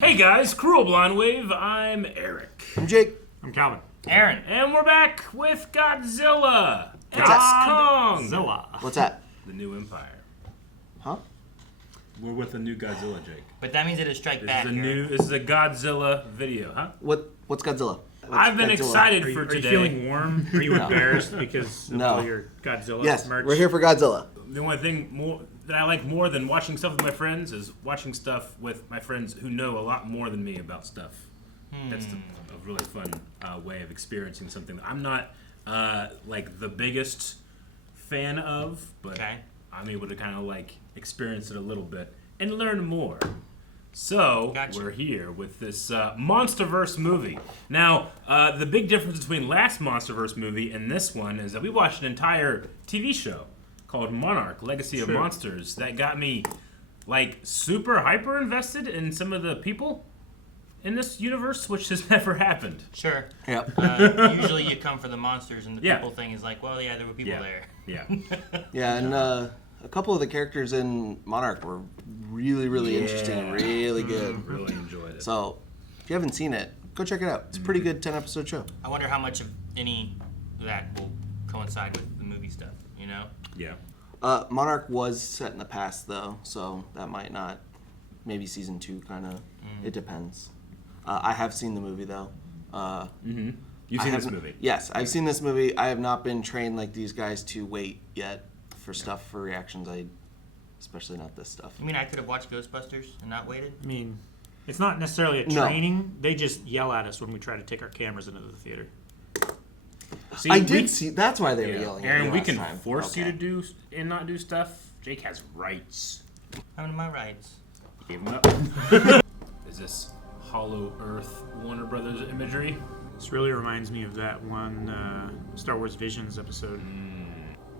Hey guys, Cruel Blonde Wave, I'm Eric. I'm Jake. I'm Calvin. Aaron. And we're back with Godzilla and Kong. Godzilla. What's that? The new empire. Huh? We're with a new Godzilla, Jake. But that means it is Strike Back. This is a Godzilla video, huh? What's Godzilla? I've been excited Are for you today. feeling warm? Are you embarrassed because of all your Godzilla Yes, merch? we're here for Godzilla. The only thing that I like more than watching stuff with my friends is watching stuff with my friends who know a lot more than me about stuff. That's a really fun way of experiencing something that I'm not like the biggest fan of, but I'm able to kind of like experience it a little bit and learn more. So we're here with this MonsterVerse movie. Now, the big difference between last MonsterVerse movie and this one is that we watched an entire TV show called Monarch: Legacy of Monsters that got me like super hyper invested in some of the people in this universe, which has never happened. Sure. Yep. Usually you come for the monsters, and the people thing is like, well, yeah, there were people there. Yeah. Yeah, and a couple of the characters in Monarch were really interesting and really good. Really enjoyed it. So, if you haven't seen it, go check it out. It's a pretty good 10-episode show. I wonder how much of any of that will coincide with the movie stuff, you know? Yeah. Monarch was set in the past, though, so that might not. Maybe season 2, kind of. It depends. I have seen the movie, though. You've seen this movie? Yes, I've seen this movie. I have not been trained like these guys to wait yet for stuff, for reactions. Especially not this stuff. You mean I could have watched Ghostbusters and not waited? I mean, it's not necessarily a training. They just yell at us when we try to take our cameras into the theater. See, I did see. That's why they were yelling at Aaron, me we last can time. force you to do and not do stuff. Jake has rights. I'm in my rights. Gave him up. Is this Hollow Earth Warner Brothers imagery? This really reminds me of that one Star Wars Visions episode.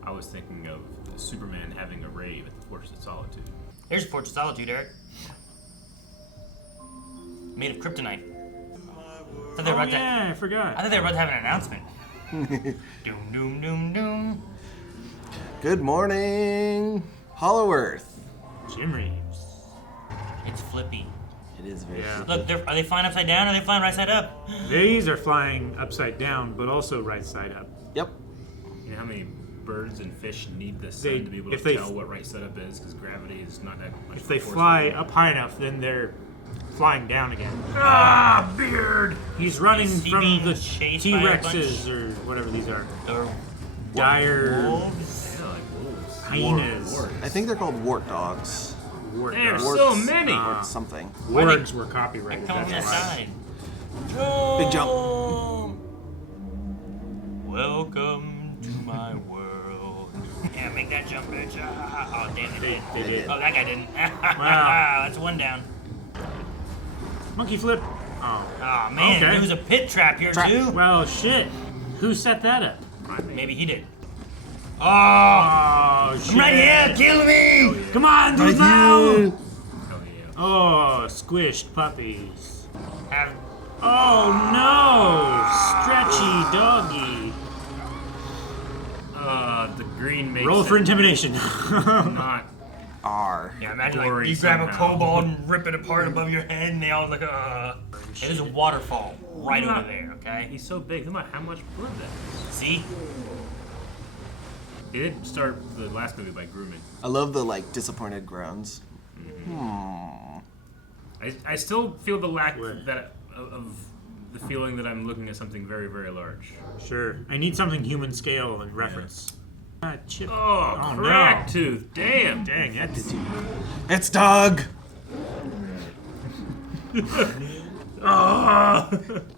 I was thinking of Superman having a rave at the Fortress of Solitude. Here's your Fortress of Solitude, Eric. Made of kryptonite. I forgot. I thought they were about to have an announcement. Doom, doom, doom, doom. Good morning, Hollow Earth. Jim Reeves. It's flippy. It is very. Yeah. Look, are they flying upside down or are they flying right side up? These are flying upside down, but also right side up. Yep. You know how many birds and fish need the sun to be able to tell what right side up is? Because gravity is not that much. If they fly up high enough, then they're flying down again. Ah, beard! He's running Is he from being the chased by a T-Rexes or whatever these are. Or Dire wolves? Yeah, like wolves. hyenas. I think they're called wart dogs. There's Warts, so many! Or something. Words were I copyrighted. come from the That's why. side. Big jump. Welcome to my world. Yeah, make that jump, bitch. Oh, damn, they did. They did. Oh, that guy didn't. Wow. That's one down. Monkey flip. Oh. Oh, man, Okay. there was a pit trap here, too. Well, shit. Who set that up? Maybe he did. Oh, Oh, shit. I'm right here. Kill me. Come on, do it now. Hell yeah. Oh, squished puppies. Have Oh, no. Stretchy doggy. The green makes Roll for it intimidation. not. R. Yeah, imagine Glory like you grab a somehow. kobold and rip it apart above your head, and they all like, Hey, there's a waterfall right over there. Okay, He's so big. Think about how much blood that is. see? They did start the last movie by grooming. I love the disappointed groans. I still feel the lack Where? of the feeling that I'm looking at something very, very large. Sure. I need something human scale and reference. Chip. Oh, no. crack tooth. Damn. Dang, that did you. It's Doug.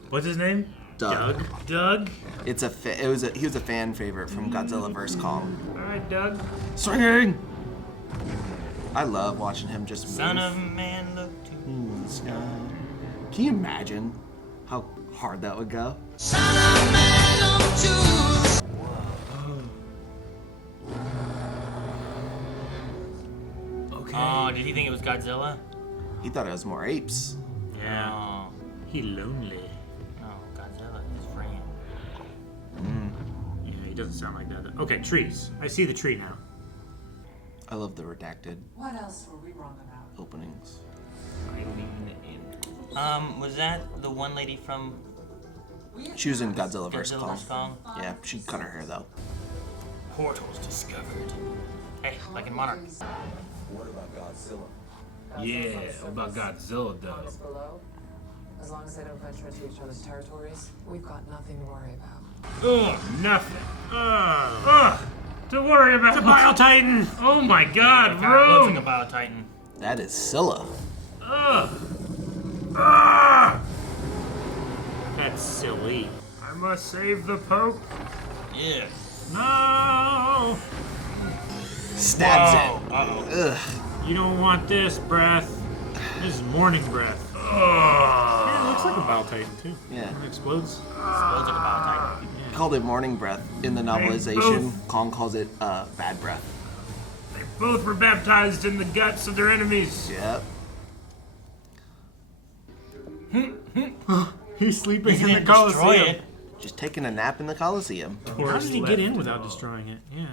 What's his name? Doug. Doug? It's he was a fan favorite from Godzilla vs Kong. Alright, Doug. Swinging. I love watching him just move. Son of a man, look to in the sky. Can you imagine how hard that would go? Okay. Oh, did he think it was Godzilla? He thought it was more apes. Yeah. Oh, He lonely. Godzilla, his friend. Yeah, he doesn't sound like that. Okay, trees. I see the tree now. I love the redacted What else were we wrong about? openings. Eileen and Was that the one lady from She was in Godzilla vs. Godzilla Kong. vs. Kong? Yeah, she cut her hair though. Portals discovered. Hey, like in Monarch. What about Godzilla? Yeah, what about Godzilla though? Kong is below. As long as they don't venture into each other's territories, we've got nothing to worry about. Ugh, nothing. Ugh, to worry about. The Bio Titan! Oh my God, Looks like a Rome! Bio Titan. That is Scylla. Ugh. Ah! That's silly. I must save the Pope. Yeah. No! Stabs it. Uh-oh. Ugh. You don't want this breath. This is morning breath. Ugh. Yeah, it looks like a Bio Titan too. Yeah. When it explodes. Explodes like a Bio Titan. Called it morning breath in the novelization. Kong calls it bad breath. They both were baptized in the guts of their enemies. Yep. He's sleeping He in the didn't destroy Coliseum. it. Just taking a nap in the Coliseum. How did he get in without destroying it? Yeah.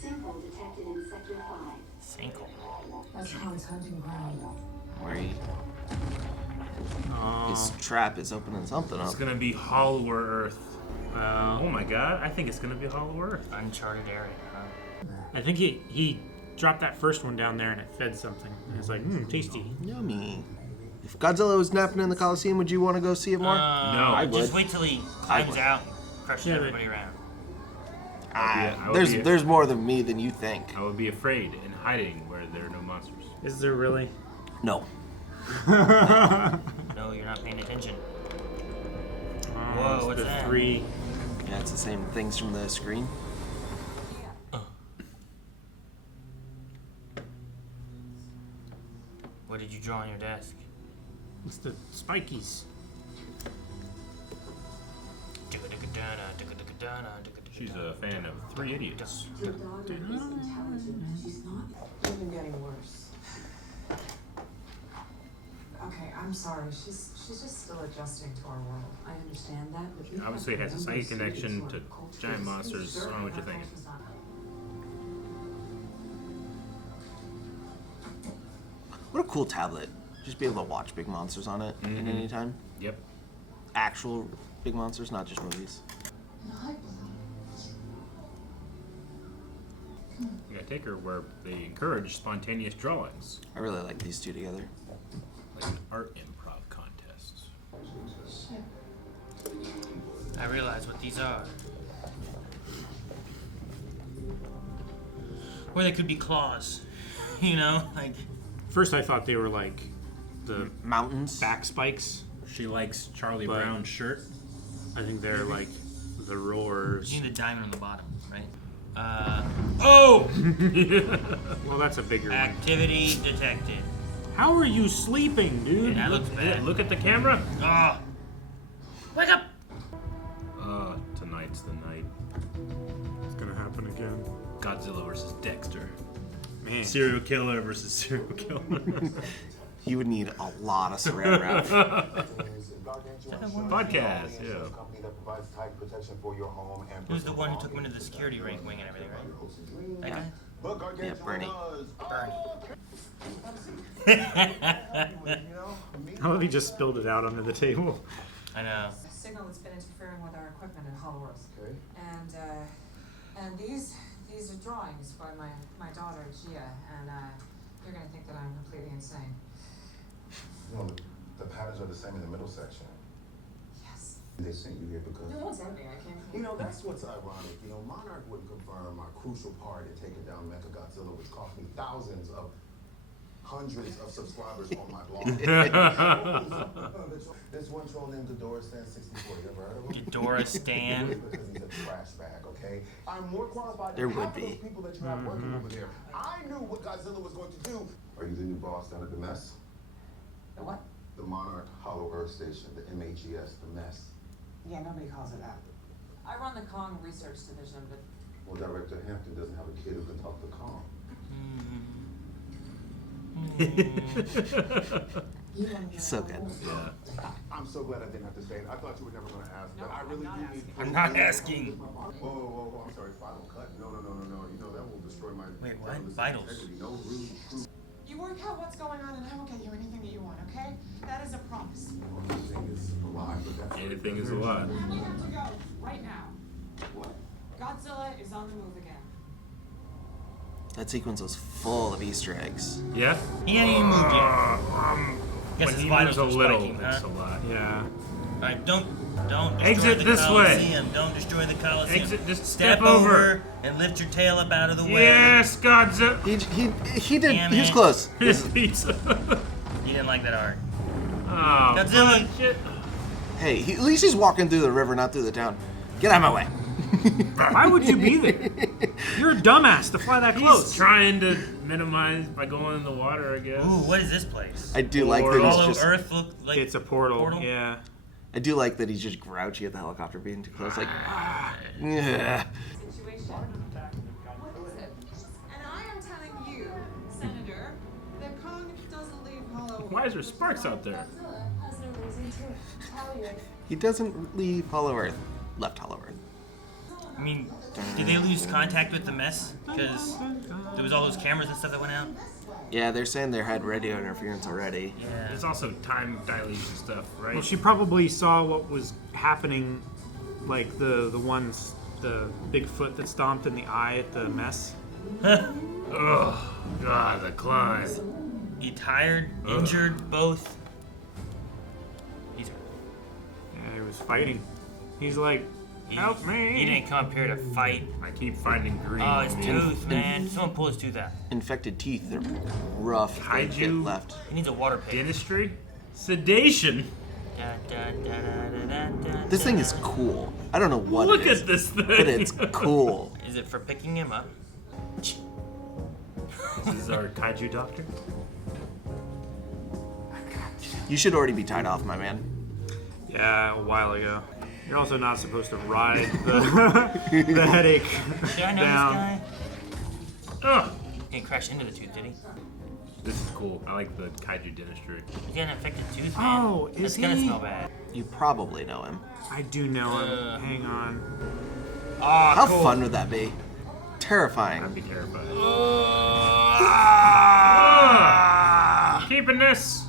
Sinkhole detected in Sector 5. Sinkhole. That's Kong's hunting ground. Where he, Oh, his trap is opening something It's up. gonna be Hollower Earth. Oh well. my God, I think it's gonna be Hollow Earth. Uncharted area, huh? I think he dropped that first one down there and it fed something. And it's like, tasty. Yummy. If Godzilla was napping in the Coliseum, would you want to go see it more? No, I Just would. wait till he I climbs would. out and crushes Yeah, but- everybody around. I would be- There's more than me than you think. I would be afraid and hiding where there are no monsters. Is there really? No. No, you're not paying attention. Whoa, It's what's the that? 3. Yeah, it's the same things from the screen. What did you draw on your desk? It's the spikies. She's a fan of Three Idiots. Your daughter is intelligent. She's not. It's been getting worse. Okay, I'm sorry. She's just still adjusting to our world. I understand that, but you Obviously, it have has a to psychic remember connection serious to work, culture, giant is monsters. I don't know what you're our thinking. culture's not- What a cool tablet. Just be able to watch big monsters on it at any time. Yep. Actual big monsters, not just movies. You gotta take her where they encourage spontaneous drawings, I really like these two together. like an art improv contest. I realize what these are. Or they could be claws. You know, like First I thought they were like the Mountains. back spikes. She likes Charlie But- Brown's shirt. I think they're like the roars. you need the diamond on the bottom, right? Oh! Well, that's a bigger one. Activity detected. How are you sleeping, dude? That looks Yeah, bad. look at the camera. Oh! Wake up! Tonight's the night. It's gonna happen again. Godzilla versus Dexter. Man. Serial killer versus serial killer. You would need a lot of saran wrap. Podcast, yeah. Company that provides tight protection for your home and Who's the one who took him into the security wing and everything, right? That guy? But Gargantuan Yeah, Bernie. does. I love he just spilled it out onto the table. I know. Signal that's been interfering with our equipment in Hollow Earth. Okay. And these are drawings by my daughter Gia, and you're gonna think that I'm completely insane. No, the patterns are the same in the middle section. Yes. They sent you here because. No one's sent me. I can't. You know, that's what's ironic. You know, Monarch wouldn't confirm our crucial part in taking down Mechagodzilla, which cost me hundreds of subscribers on my blog. There's one troll named Ghidorah Stan 64. You ever heard of him? Ghidorah Stan. Because he's a trash bag, okay? I'm more qualified There than would half of those be. people that you have working over there. I knew what Godzilla was going to do. Are you the new boss down at the mess? The what? The Monarch Hollow Earth Station, the MAGS, the mess. Yeah, nobody calls it that. I run the Kong Research Division, but Well, Director Hampton doesn't have a kid who can talk to Kong. He's so good. Yeah. I'm so glad I didn't have to say it. I thought you were never going to ask, but I really do need. I'm not asking. Whoa, I'm sorry. Final cut. No. You know that will destroy my. Wait, what? journalistic Vitals. integrity. No rude. you work out what's going on, and I will get you anything that you want. Okay? Anything is alive, but that's Anything is alive. We have to go right now. what? Godzilla is on the move again. That sequence was full of Easter eggs. Yeah? He ain't even moved yet. Guess When his he vitals moves a are little, spiking, it's huh? a lot. Yeah. Alright, don't destroy Exit the this way. Coliseum. Don't destroy the Coliseum. Exit, just step step over. and lift your tail up out of the way. Yes, Godzilla! He did. Damn He was it. close. His pizza. You didn't like that art. Oh, Godzilla. shit. Hey, at least he's walking through the river, not through the town. Get out of my way. Why would you be there? You're a dumbass to fly that He's close. trying to minimize by going in the water, I guess. Ooh, what is this place? I do like that All he's of just. Earth look like It's a portal. Portal? Yeah. I do like that he's just grouchy at the helicopter being too close. Like, yeah. Situation. What is it? And I am telling you, Senator, that Kong doesn't leave Hollow. Why is there sparks out there? Godzilla has no reason to tell you. He doesn't leave Hollow Earth. Left Hollow Earth. I mean, did they lose contact with the mess? Because there was all those cameras and stuff that went out. Yeah, they're saying they had radio interference already. Yeah. There's also time dilation stuff, right? Well, she probably saw what was happening, like the Bigfoot that stomped in the eye at the mess. Oh, God, the climb. You tired, injured, both. He's Yeah, he was fighting. He's like, help me. He didn't come up here to fight. I keep finding green. Oh, his on me. tooth, man. Someone pull his tooth out. Infected teeth. They're rough. They get Kaiju. left. He needs a water pick. Dentistry? Sedation? Da, da, da, da, da, da, This thing da. is cool. I don't know what Look it is, at this thing. but it's cool. Is it for picking him up? This is our kaiju doctor. You should already be tied off, my man. Yeah, a while ago. You're also not supposed to ride the, the headache Did I know down. this guy? Ugh. He didn't crash into the tooth, did he? This is cool. I like the kaiju dentistry. He got an infected tooth, man. Oh, is That's gonna he? smell bad. You probably know him. I do know him. Hang on. Oh, How cool. fun would that be? I'd Terrifying. be terrified. Ah! I'm keeping this.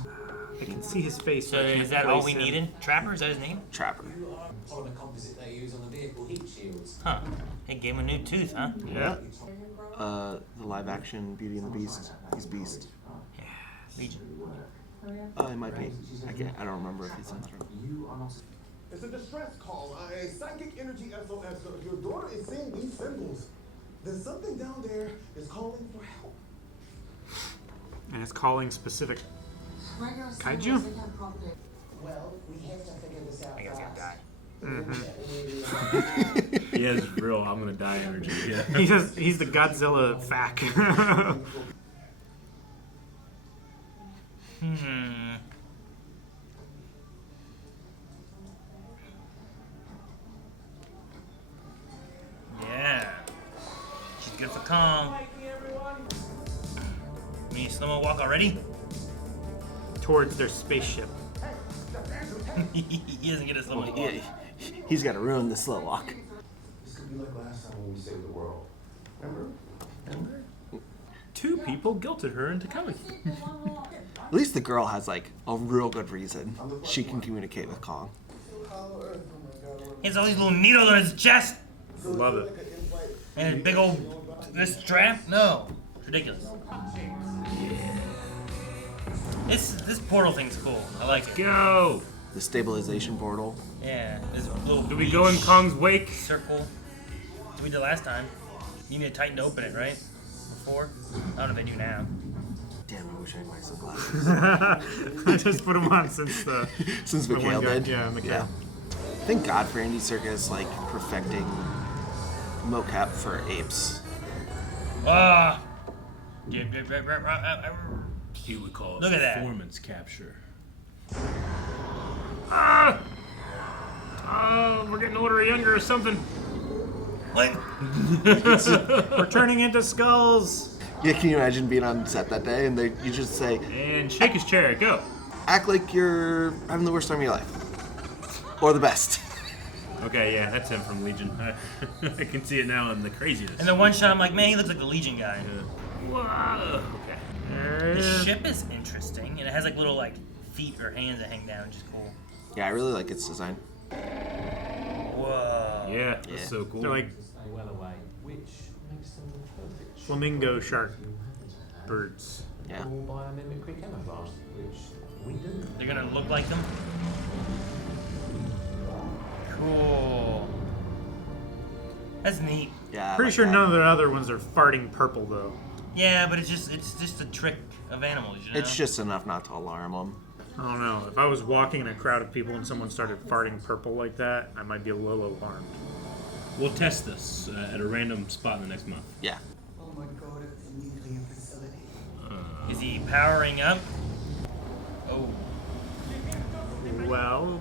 I can see his face. So but I can't is that all we place him. needed? Trapper, is that his name? Trapper. Polymer composite they use on the vehicle heat shields. Huh. He gave him a new tooth, huh? Yeah. The live action Beauty and the Beast. He's Beast. Legion. It might be. I don't remember if he's in that or not. You are not. It's a distress call. A psychic energy SOS. Your daughter is seeing these symbols. There's something down there is calling for help. And it's calling specific. Regular Kaiju? symbols that can propagate. Well, we have to figure this out. I guess he's gonna die. He has real I'm gonna die energy. Yeah. He's the Godzilla fac. Yeah. She's good for Kong. We need slow-mo walk already? Towards their spaceship. He doesn't get a slow-mo walk. Yeah, he's got to ruin the slow walk. This could be like last time when we saved the world. Remember? Two people guilted her into coming. At least the girl has like a real good reason she can communicate with Kong. He has all these little needles on his chest Love it. and a big old this strap. No, it's ridiculous. This portal thing's cool. I like it. Go. The stabilization portal. Yeah, this little. Do we go in Kong's wake? circle? We did last time. You need to tighten to open it, right? Before? I don't know if they do now. Damn, I wish I had my sunglasses. I just put them on since the Since the one Mikhail guy- did. yeah, Mikhail. Thank God for Andy Serkis like perfecting mocap for apes. Ah. He would call it Look at that. performance capture. Ah! Oh, we're getting older or younger or something. What? We're turning into skulls. Yeah, can you imagine being on set that day and you just say, And shake his chair. Go. act like you're having the worst time of your life. Or the best. Okay, yeah, that's him from Legion. I can see it now in the craziness. And the one shot, I'm like, man, he looks like the Legion guy. Whoa. Okay. The ship is interesting, and it has like little like feet or hands that hang down, which is cool. Yeah, I really like its design. Whoa. Yeah, that's so cool. They're like well away, which makes them the perfect flamingo shark birds. Yeah. all biomimicry camouflage, which we do. They're gonna look like them? Cool. That's neat. Yeah. I Pretty like sure that. none of the other ones are farting purple though. Yeah, but it's just a trick of animals, you know? It's just enough not to alarm them. I don't know. If I was walking in a crowd of people and someone started farting purple like that, I might be a little alarmed. We'll test this at a random spot in the next month. Yeah. Oh my god, it's a nuclear facility. Is he powering up? Oh. Well,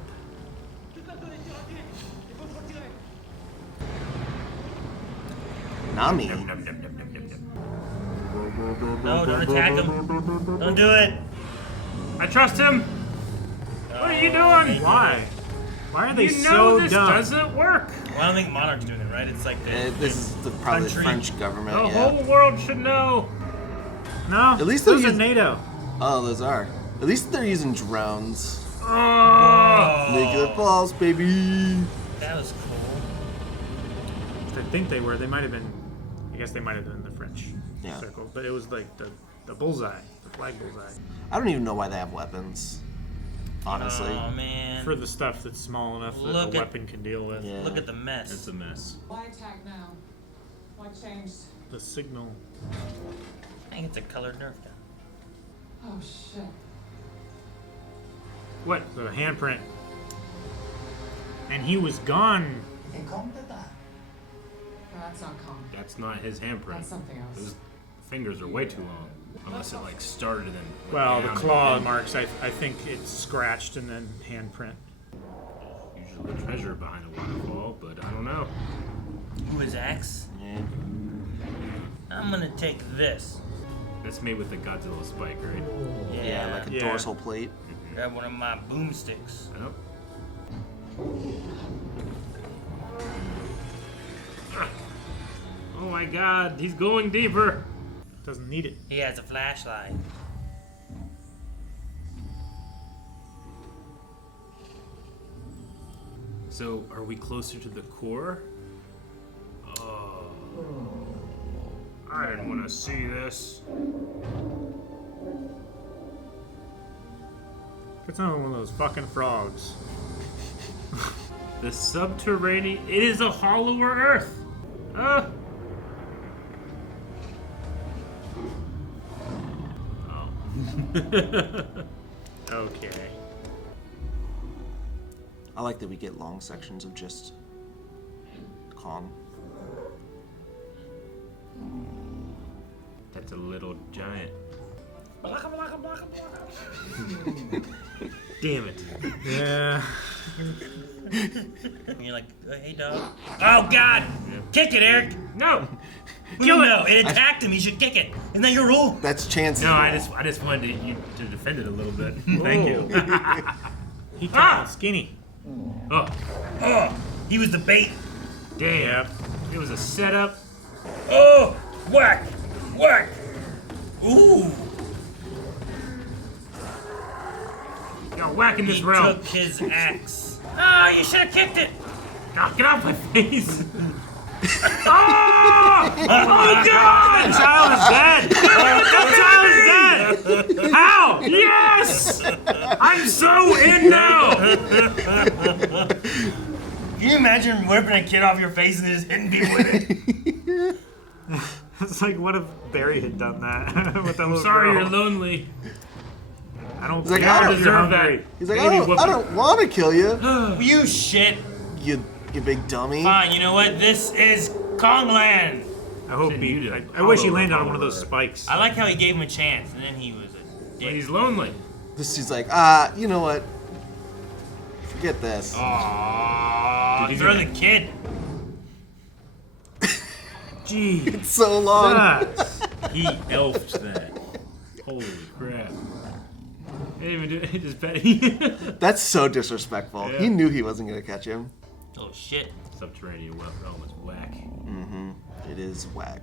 Nami. No, don't attack him. Don't do it. I trust him. What are you doing? why? Why are they You know so this dumb? doesn't work. Well, I don't think Monarch's doing it, right? It's like the This is probably the country. French government. The Yeah. whole world should know. No, At least those they're are using- NATO. Oh, those are. At least they're using drones. Oh, Nuclear pulse, baby. That was cool. I think they were. They might have been. I guess they might have been in the French Yeah. circle, but it was like the bullseye, the flag bullseye, I don't even know why they have weapons. Honestly. Oh man. for the stuff that's small enough that Look a at- weapon can deal with. Yeah. Look at the mess. it's a mess. Why attack now? What changed? The signal. I think it's a colored Nerf gun. Oh shit. What? The handprint. And he was gone. Et comme that. No, that's not Kong. That's not his handprint. That's something else. His fingers are way too long. Unless it like started and went Well, the down claw and marks. I think it's scratched and then handprint. usually the treasure behind a waterfall, but I don't know. Ooh, his axe. Yeah. I'm gonna take this. That's made with the Godzilla spike, right? Yeah, like a Yeah. dorsal plate. Grab one of my boomsticks. I know. Oh my god, he's going deeper. Doesn't need it. He has a flashlight. So, are we closer to the core? Oh. I didn't want to see this. It's not one of those fucking frogs. The subterranean. It is a hollower Earth. Oh. Okay. I like that we get long sections of just Kong. That's a little giant. Damn it. Yeah. And you're like, hey dog. Oh god! Kick it, Eric! No. Kill it! No, it attacked him. You should kick it. Isn't that your rule? That's chances. No, I just wanted you to defend it a little bit. Thank you. He tall, skinny. Oh, Oh, he was the bait. damn. Yep. It was a setup. Oh, whack, whack. Ooh. You're whacking this He realm. took his axe. Oh, you should have kicked it. Oh, get off my face. Oh! Oh God! The child is dead. The child is dead. How? Yes! I'm so in now. Can you imagine whipping a kid off your face and just hitting people with it? It's like, what if Barry had done that with that I'm little sorry girl? you're lonely. I don't He's like, think I I don't deserve that. that. He's like, Maybe I whoop don't want to kill you, You shit. you big dummy. Fine, you know what? This is Kongland. I hope Said he. you did. I wish he Follow landed on her. one of those spikes. I like how he gave him a chance, and then he was a But dick. he's lonely. This is like, you know what? Forget this. Aww, Did he throw do the that? kid. Gee. It's so long. Nuts. He elfed that. Holy crap. He didn't even do it. He just bet. That's so disrespectful. Yeah. He knew he wasn't gonna catch him. Oh shit. Subterranean realm is whack. It is whack.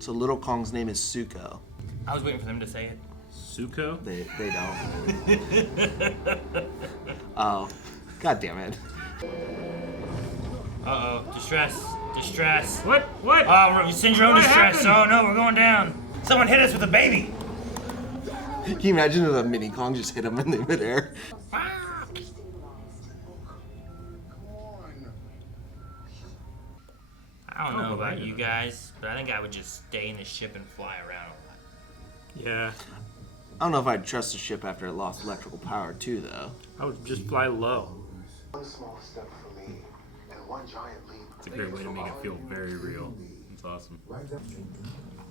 So little Kong's name is Suko. I was waiting for them to say it. Suko? They don't. Oh, god damn it. Uh-oh. Distress. What? What? Oh, syndrome What distress. happened? Oh no, we're going down. Someone hit us with a baby. Can you imagine if a mini Kong just hit him in the midair? I don't know about you guys, but I think I would just stay in the ship and fly around a lot. Yeah. I don't know if I'd trust the ship after it lost electrical power too, though. I would just fly low. One small step for me, and one giant leap. It's a great way to make it feel very real. It's awesome.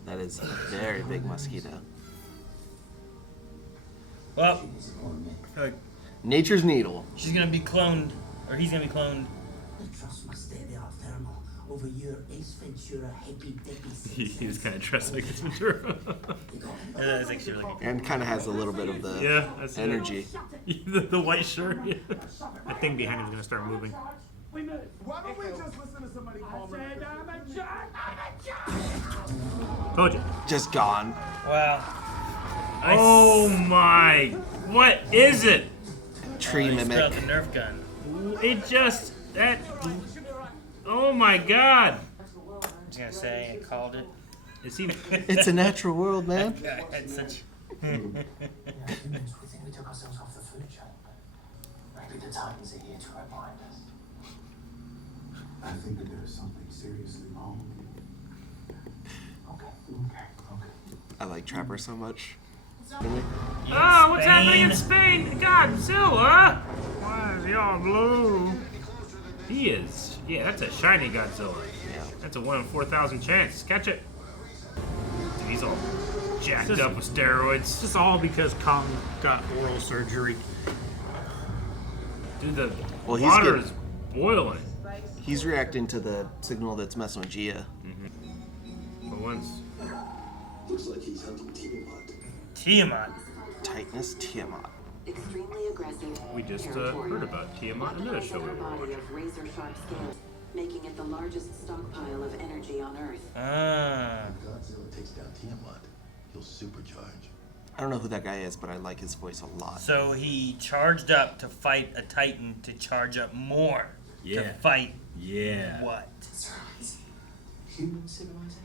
That is a very big mosquito. Well, I feel like Nature's needle. she's gonna be cloned, or he's gonna be cloned. The trust must stay there, thermal, over your Ace Ventura happy deppy. He was kind of dressed like this Ventura. That's actually really good. And kind of has a little bit of the Yeah, that's energy. the white shirt. Yeah. That thing behind him is gonna start moving. Why don't we just listen to somebody call me? Told you. Just gone. Wow. Oh my! What is it? Tree He spelled mimic. the Nerf gun. It just that. Oh my God! I'm just gonna say I called it. Is he? It's a natural world, man. It's such. Humans, we think we took ourselves off the food chain. Maybe the Titans are here to remind us. I think that there is something seriously wrong. Okay. I like Trapper so much. Oh, what's happening in Spain? Godzilla! Why is he all blue? He is. Yeah, that's a shiny Godzilla. Yeah. That's a 1 in 4,000 chance. Catch it. Dude, he's all jacked Just- up with steroids. It's just all because Kong got oral surgery. Dude, the Well, he's water good. is boiling. He's reacting to the signal that's messing with Gia. For once. Looks like he's hunting Tiamat. Tiamat. Titanus Tiamat. Extremely aggressive. We just heard about Tiamat in another show we were body watching. of razor-sharp scales, making it the largest stockpile of energy on Earth. Ah. Godzilla takes down Tiamat. He'll supercharge. I don't know who that guy is, but I like his voice a lot. So he charged up to fight a Titan to charge up more to Yeah. fight Yeah. what? Human civilization.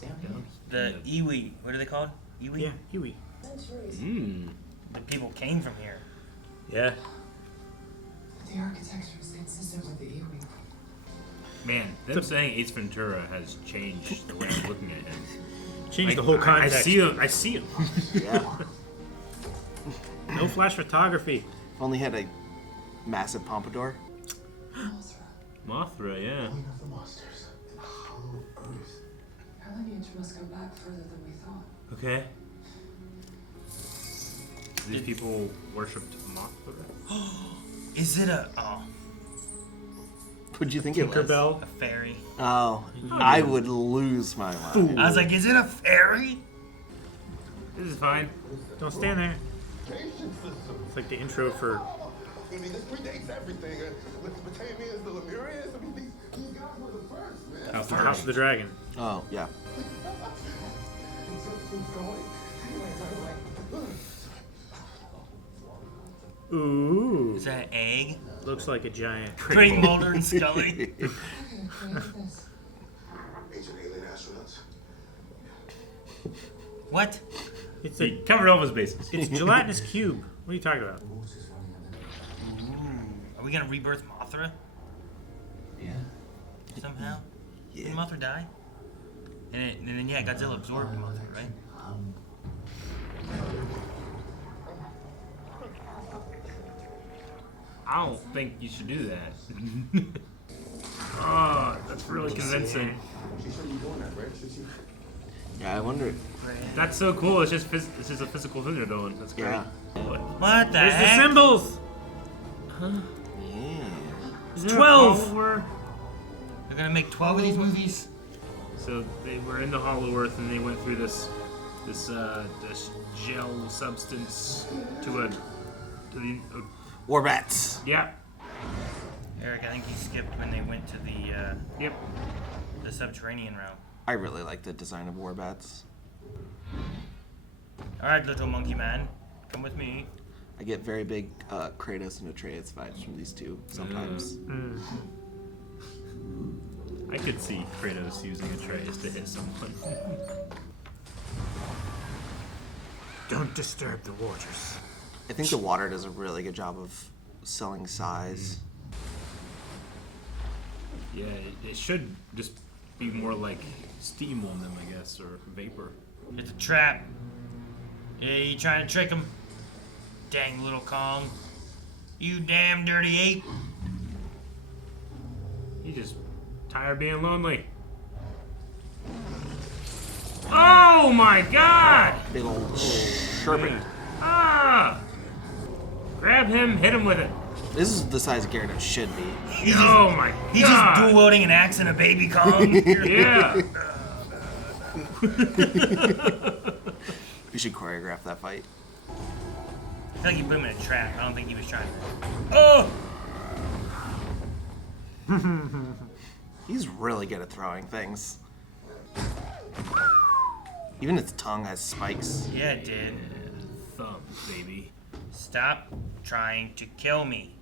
Down here. The Iwi. What are they called? Iwi? Yeah, Huey. Mmm. The people came from here. Yeah. The architecture is consistent with the Iwi. Man, them saying Ace Ventura has changed the way I'm looking at him. Changed the Like, whole I context. see him. I see him. Yeah. No flash photography. If only had a massive pompadour. Mothra, yeah. Queen of the monsters in hollow earth. Our lineage must go back further than we thought. Okay. These people worshipped Mothra. Is it a What'd you think it was? Tinkerbell. a fairy? Oh, I would lose my mind. I was like, is it a fairy? This is fine. Don't stand there. Station system. It's like the intro for. I mean, this predates everything. The Mesopotamians, the Lemurians. I mean, these guys were the first, man. House of the Dragon. Oh, yeah. It just keeps going. Ooh. Is that an egg? Looks like a giant. Great Mulder and Scully. How can it create this? Ancient alien astronauts. What? It's He a. covered all of his bases. It's a gelatinous cube. What are you talking about? Are we gonna rebirth Mothra Yeah. somehow? Yeah. Did Mothra die? And then yeah, Godzilla absorbed Mothra, right? I don't think you should do that. Oh, that's really convincing. She shouldn't be doing that, right? Should she? Yeah, I wonder. That's so cool. It's just it's just a physical thing they're doing. That's great. Yeah. What the There's the heck? symbols. Yeah. There's 12. They're gonna make 12 of these movies? So they were in the Hollow Earth and they went through this gel substance to the Warbats. yeah. Eric, I think you skipped when they went to the Yep. subterranean realm. I really like the design of Warbats. Alright, little monkey man. Come with me. I get very big Kratos and Atreus vibes from these two sometimes. I could see Kratos using Atreus to hit someone. Don't disturb the waters. I think the water does a really good job of selling size. Yeah, it should just be more like steam on them, I guess, or vapor. It's a trap. Yeah, you trying to trick him? Dang little Kong. You damn dirty ape. You just tired of being lonely. Oh my god! Big old sherbet. Ah! Grab him, hit him with it. This is the size Gyarados should be. Oh my god! He's just dual wielding an axe and a baby Kong. Yeah. We should choreograph that fight. I feel like you put him in a trap. I don't think he was trying to. Oh! He's really good at throwing things. Even its tongue has spikes. Yeah, it did. Thumb, baby. Stop trying to kill me.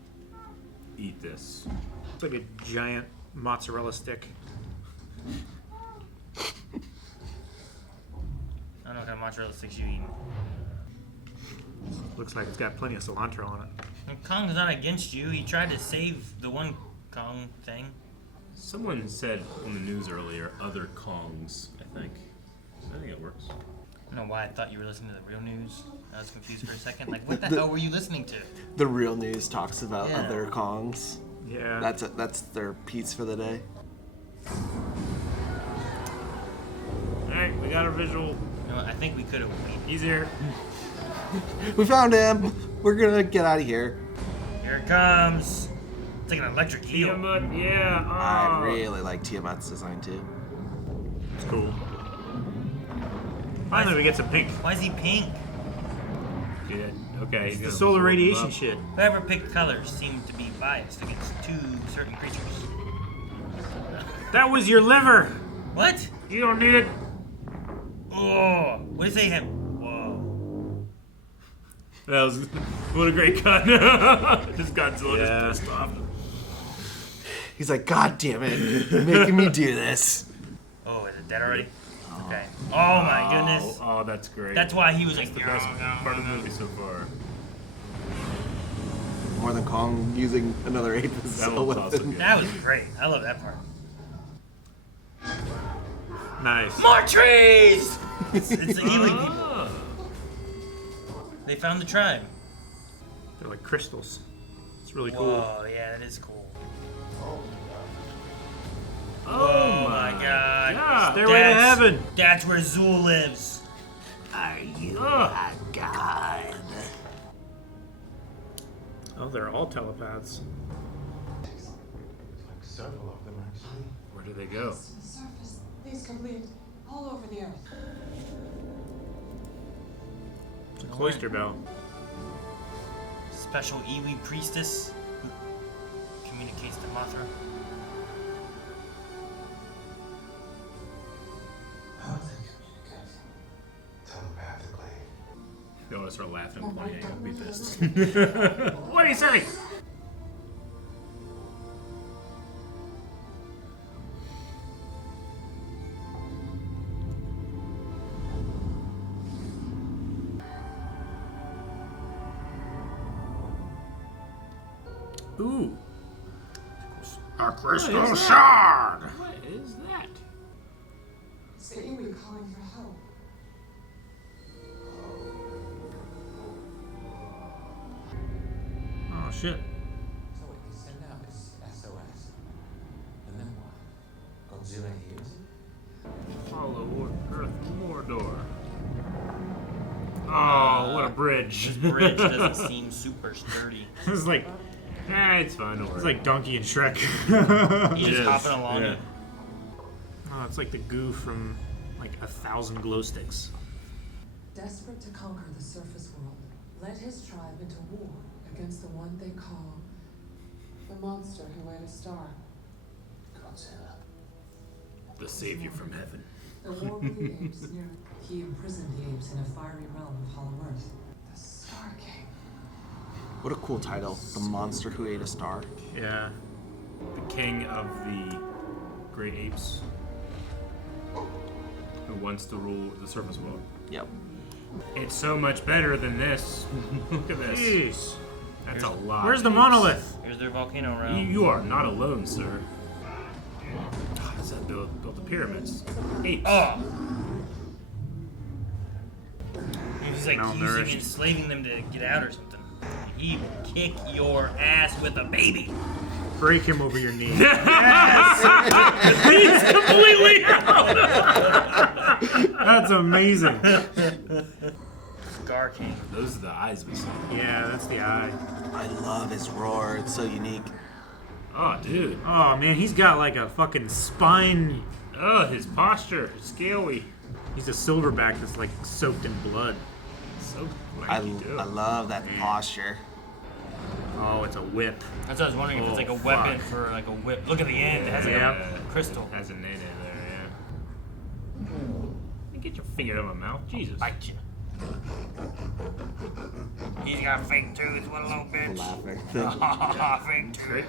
Eat this. It's like a giant mozzarella stick. I don't know what kind of mozzarella sticks you eat. Looks like it's got plenty of cilantro on it. And Kong's not against you. He tried to save the one Kong thing. Someone said on the news earlier, other Kongs, I think. I think it works. I don't know why I thought you were listening to the real news. I was confused for a second. Like, what the hell were you listening to? The real news talks about Yeah. other Kongs. Yeah. That's their piece for the day. Alright, we got a visual. You know what? I think we could have waited. He's here. We found him. We're gonna get out of here. Here it comes. It's like an electric eel. Tiamat, yeah. Oh. I really like Tiamat's design too. It's cool. Finally, we get some pink. Why is he pink? Good. Okay. The solar radiation shit. Whoever picked colors seemed to be biased against two certain creatures. That was your liver. What? You don't need it. Oh, what did they have? Whoa. That was what a great cut. Just Godzilla just pissed off. He's like, God damn it, you're making me do this. Oh, is it dead already? Okay. Oh my goodness. Oh, that's great. That's why he was That's like the best part of the movie so far. More than Kong using another ape as That a was weapon. also good. That was great. I love that part. Nice. More trees! It's the healing people. They found the tribe. They're like crystals. It's really cool. Whoa, yeah, that is cool. Oh my god. Stairway to heaven. That's where Zool lives. Are you a god? Oh, they're all telepaths. Like several of them, actually. Where do they go? To the surface, these complete all over the earth. It's a cloister bell. Special Iwi priestess who communicates to Mothra. How are they communicating? Telepathically. They always start laughing and pointing. I'll be pissed. What do you say? Ooh. A crystal shard! What is that? It's the Iwi calling for help. Oh shit. So what you send out is SOS. And then what? Godzilla hears it? Follow Earth Mordor. Oh, what a bridge. This bridge doesn't seem super sturdy. It's like It's fine, don't worry. it's like Donkey and Shrek. He's It just is, hopping along yeah. it. Oh, it's like the goo from like 1,000 glow sticks. Desperate to conquer the surface world, led his tribe into war against the one they call the monster who ate a star. Godzilla. The savior from heaven. The The war with the apes near. He imprisoned the apes in a fiery realm of Hollow Earth. The Star King. What a cool title. The monster who ate a star. Yeah. The king of the great apes who wants to rule the surface world. Yep. It's so much better than this. Look at this. Jeez. That's a lot. Where's of the apes. monolith? Here's their volcano realm. You are not alone, sir. God, that's that built the pyramids. Apes. Oh! He was like Malnourished. using enslaving them to get out or something. He will kick your ass with a baby. Break him over your knee. He's completely out. That's amazing. Scar King. Those are the eyes we see. Yeah, that's the eye. I love his roar. It's so unique. Oh, dude. Oh man, he's got like a fucking spine. Oh, his posture. Scaly. He's a silverback that's like soaked in blood. So I lanky, dude. love that posture. Oh, it's a whip. That's what I was wondering if it's like a Oh, weapon fuck. for like a whip. Look at the end. It has like a crystal. Has a nene there, yeah. You get your finger out of my mouth. Jesus. Bite you. He's got a fake tooth. What a little bitch. Laughing. Fake tooth. Great.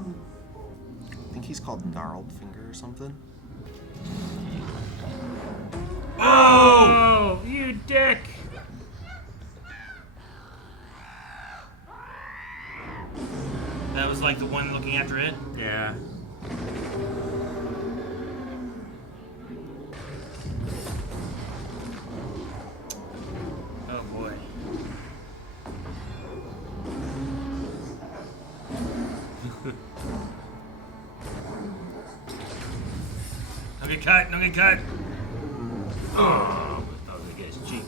I think he's called Gnarled Finger or something. Oh, you dick. That was like the one looking after it. Yeah. Oh boy. Don't get cut. Don't get cut. Oh, that was a guy's cheek.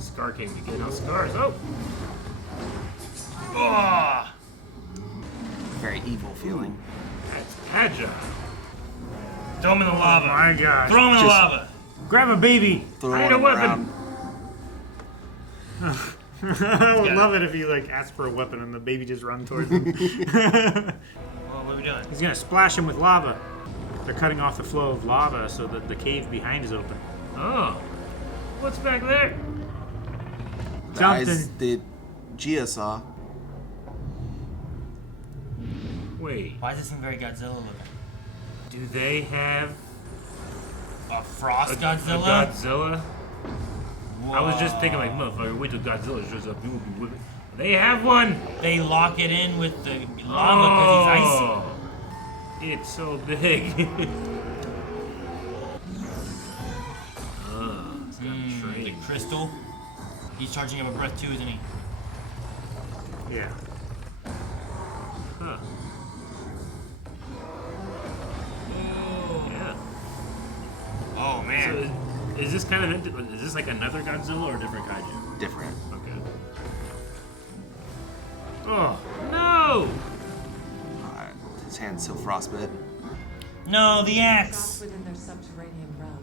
Scar King begin. Now scars. Oh. Oh. Very evil feeling. That's agile. Throw him in the lava. My God. Throw him in the Just- lava. Grab a baby. Throwing Hide a him weapon. around. I would love it if you like asked for a weapon and the baby just run towards him. Well, what are we doing? He's gonna splash him with lava. They're cutting off the flow of lava so that the cave behind is open. Oh. What's back there? The eyes Something. that Gia saw. Wait. Why does this seem very Godzilla looking? Do they have A frost a Godzilla? Godzilla? I was just thinking, like, motherfucker, wait till Godzilla shows up. You will be whipping. They have one. They lock it in with the lava because he's icy. Oh, it's so big. It's got a The train. crystal. He's charging him a breath too, isn't he? Yeah. Huh. Yeah. Oh So man. is this kind of is this like another Godzilla or a different kaiju? Different. Okay. Oh no! His hand's so frostbit. No, the Trapped axe. within their subterranean realm.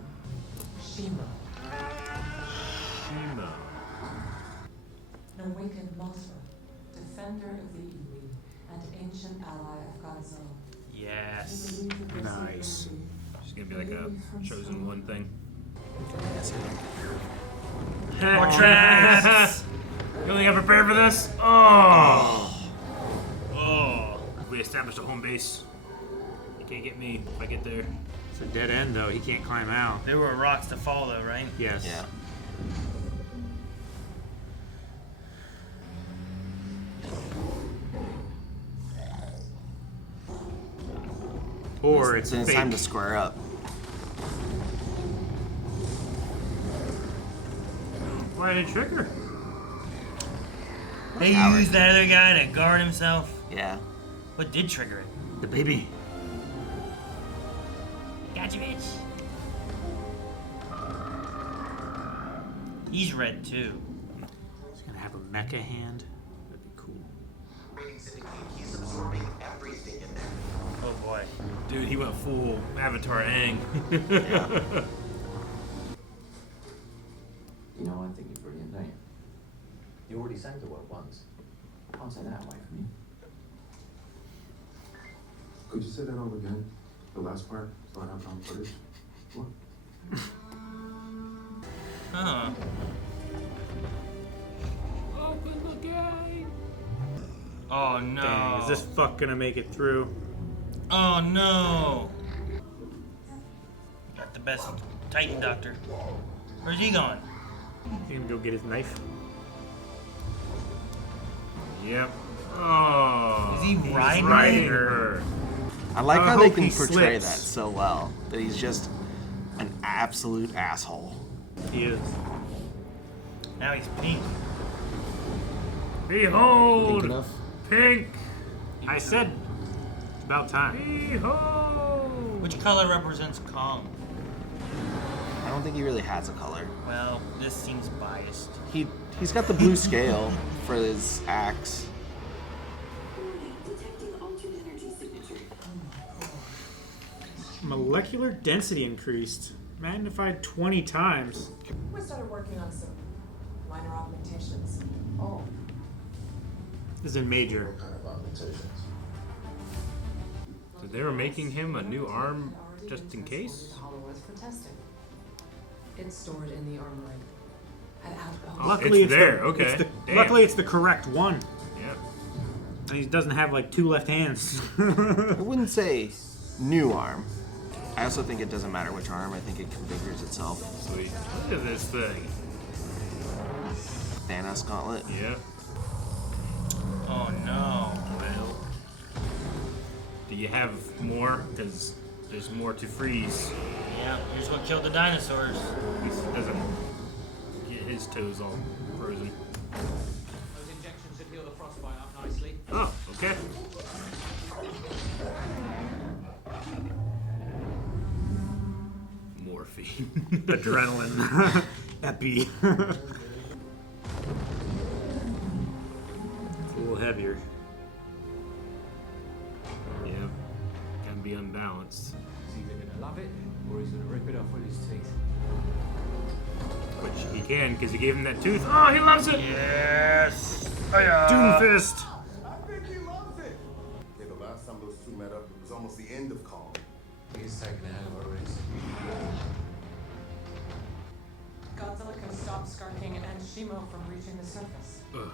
Shima, Shima. an awakened Mothra, defender of the Iwi, and ancient ally of Godzilla. Yes. He believed that this Nice. ability She's gonna be like a chosen one thing. Yes, More traps. You only got prepared for this? Oh! Oh. We established a home base. You can't get me if I get there. It's a dead end though. He can't climb out. There were rocks to fall though, right? Yes. Yeah. Or it's Then it's fake. time to square up. Why did it trigger? They Coward. used that other guy to guard himself. Yeah. What did trigger it? The baby. Gotcha, bitch. He's red too. He's gonna have a mecha hand. That'd be cool. Ratings indicate he's absorbing everything in there. Oh boy. Dude, he went full Avatar Aang. Yeah. You know, I think you're brilliant, don't you? You already sang the word once. Can't say that away from you. Could you say that over again? The last part, so I have footage. What? Huh. Open the gate. Oh no. Dang, is this fuck gonna make it through? Oh no. Got the best Titan doctor. Where's he going? He's gonna go get his knife. Yep. Oh. Is he he's riding her? I like I how they hope can he portray slips. that so well. That he's just an absolute asshole. He is. Now he's pink. Behold, Think enough? pink. I said, it's about time. Behold. Which color represents Kong? I don't think he really has a color. Well, this seems biased. He's got the blue scale for his axe. Detecting altered energy signature. Molecular density increased. Magnified 20 times. We started working on some minor augmentations. Oh. This is in major. What kind of augmentations? So they were making him a new arm just in case? For testing. It's stored in the armory. At Outpost. Oh, Luckily, it's there. the, Okay. it's the- Damn. luckily, it's the correct one. Yeah. And he doesn't have like 2 left hands. I wouldn't say new arm. I also think it doesn't matter which arm. I think it configures itself. Sweet. Look at this thing. Thanos gauntlet. Yeah. Oh no. Well. Do you have more? Because there's more to freeze. Yeah, here's what killed the dinosaurs. At least it doesn't get his toes all frozen. Those injections should heal the frostbite up nicely. Oh, okay. Morphine. Adrenaline. Epi. It's a little heavier. Yeah. Can be unbalanced. He's either gonna love it or he's gonna rip it off with his teeth. Which he can, because he gave him that tooth. Oh, he loves it! Yes. Doomfist. I think he loves it. Okay, the last time those two met up, it was almost the end of Kong. He's taking a hell of a risk. Godzilla can stop Scar King and Shimo from reaching the surface. Ugh.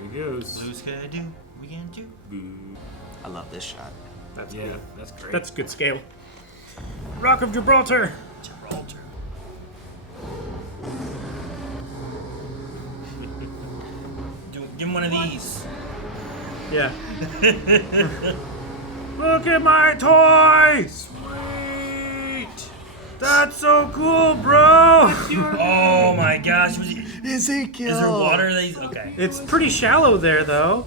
There he goes. Blue sky do. We can do. Boo. I love this shot. That's Yeah, good. that's great. That's good scale. Rock of Gibraltar. Gibraltar. Give him one of these. Yeah. Look at my toy! Sweet! That's so cool, bro! Oh my gosh. Ezekiel! Is there water? Okay. It's pretty shallow there, though.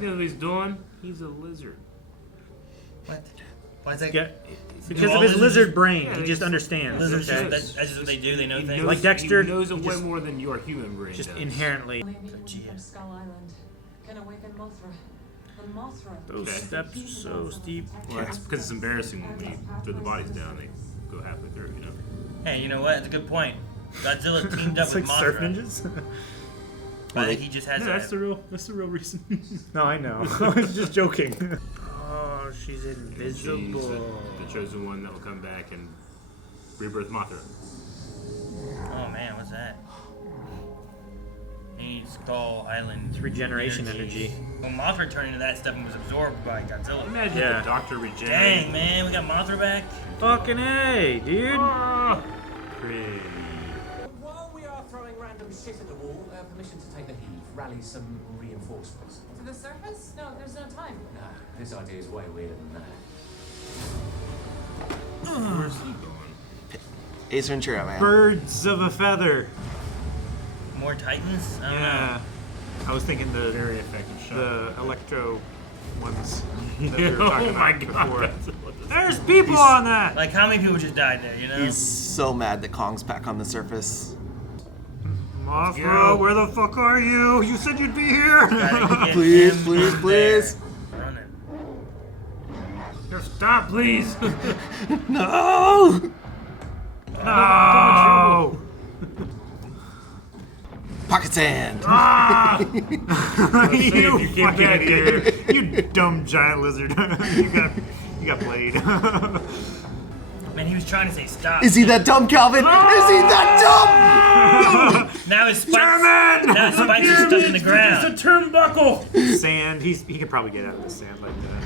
You know what he's doing? He's a lizard. What? Why is that? Because all of his lizards lizard just- brain, Yeah, he they just just- understands. Lizards Okay? just, that's just what they do. They know He things. knows- Like Dexter, He knows he way just- more than your human brain Just does. inherently. From Skull Island can awaken Mothra. The Mothra. Those Okay. steps so steep. Well, that's because it's embarrassing when you throw the bodies down, they go halfway through, you know? Hey, you know what? It's a good point. Godzilla teamed up It's with like surf Mothra. ninjas. I think he just has Yeah, that. that's the real reason. No, I know. I was just joking. Oh, she's She's invisible. the chosen one that will come back and rebirth Mothra. Oh man, what's that? Needs Skull Island. It's regeneration energy. Well, Mothra turned into that stuff and was absorbed by Godzilla. Imagine Yeah. the Doctor regenerating. Dang, man, we got Mothra back. Fucking A, dude. Ah, pretty. While we are throwing random shit at the wall, permission to take the heave, rally some reinforcements. To the surface? No, there's no time. Nah, this idea is way weirder than that. Where's he going? Ace Ventura, man. Birds of a feather. More Titans? I don't Yeah. I was thinking the Very effective shot. the electro ones that we were talking Oh my about god. before. That's what this There's people on that. know. Like, how many people just died there, you know? He's so mad that Kong's back on the surface. Mothra, go. where the fuck are you? You said you'd be here. Gotta get Please, him please, there. please. Running. Just stop, please. No! No. Pocket sand. Ah! If you you came fucking back idiot. You dumb giant lizard. you got played. Man, he was trying to say stop. Is he that dumb, Calvin? Is he that dumb? Now his spikes, German! now his spikes are stuck in the ground. It's a turnbuckle. Sand. He could probably get out of the sand like that.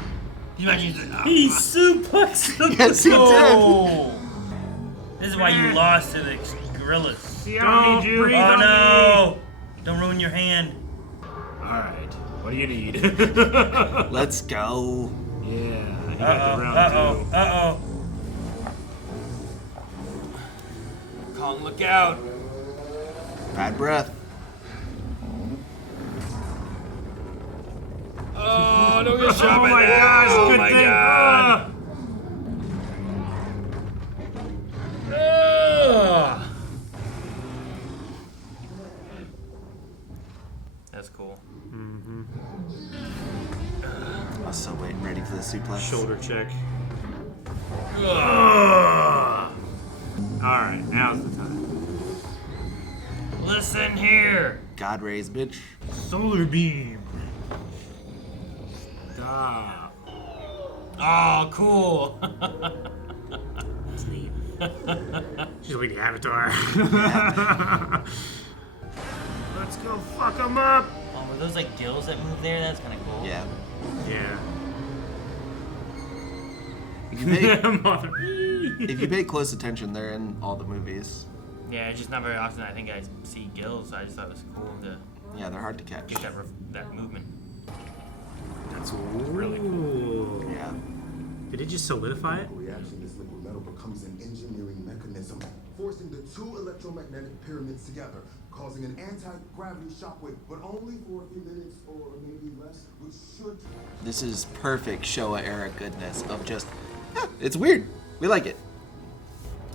You imagine he's like, He suplexed the Yes, he did. oh. This is why you lost to the gorillas. See, I don't need you. breathe Oh on no! Don't ruin your hand. Alright, what do you need? Let's go. Yeah, you got Uh the oh. round Uh two. oh. Uh oh. Kong, look out! Bad breath. Oh, don't get shot Oh by my that. gosh, Oh good my thing. god. Ugh. That's cool. I was so ready for the suplex. Shoulder check. Ugh. Alright, now's the time. Listen here. God rays, bitch. Solar beam. Stop. Oh, cool. That's neat. She's like the Avatar. Let's go fuck him up. Oh, were those like gills that moved there? That's kind of cool. Yeah. Yeah. If you pay, Mother. if you pay close attention, they're in all the movies. Yeah, it's just not very often I think I see gills. So I just thought it was cool to Yeah, they're hard to catch. get that movement. That's really cool. Ooh. Yeah. Did it just solidify it? Reaction, this liquid metal becomes an engineering mechanism, forcing the two electromagnetic pyramids together, causing an anti-gravity shockwave, but only for a few minutes or maybe less, which should... This is perfect Showa era goodness of just, it's weird. We like it.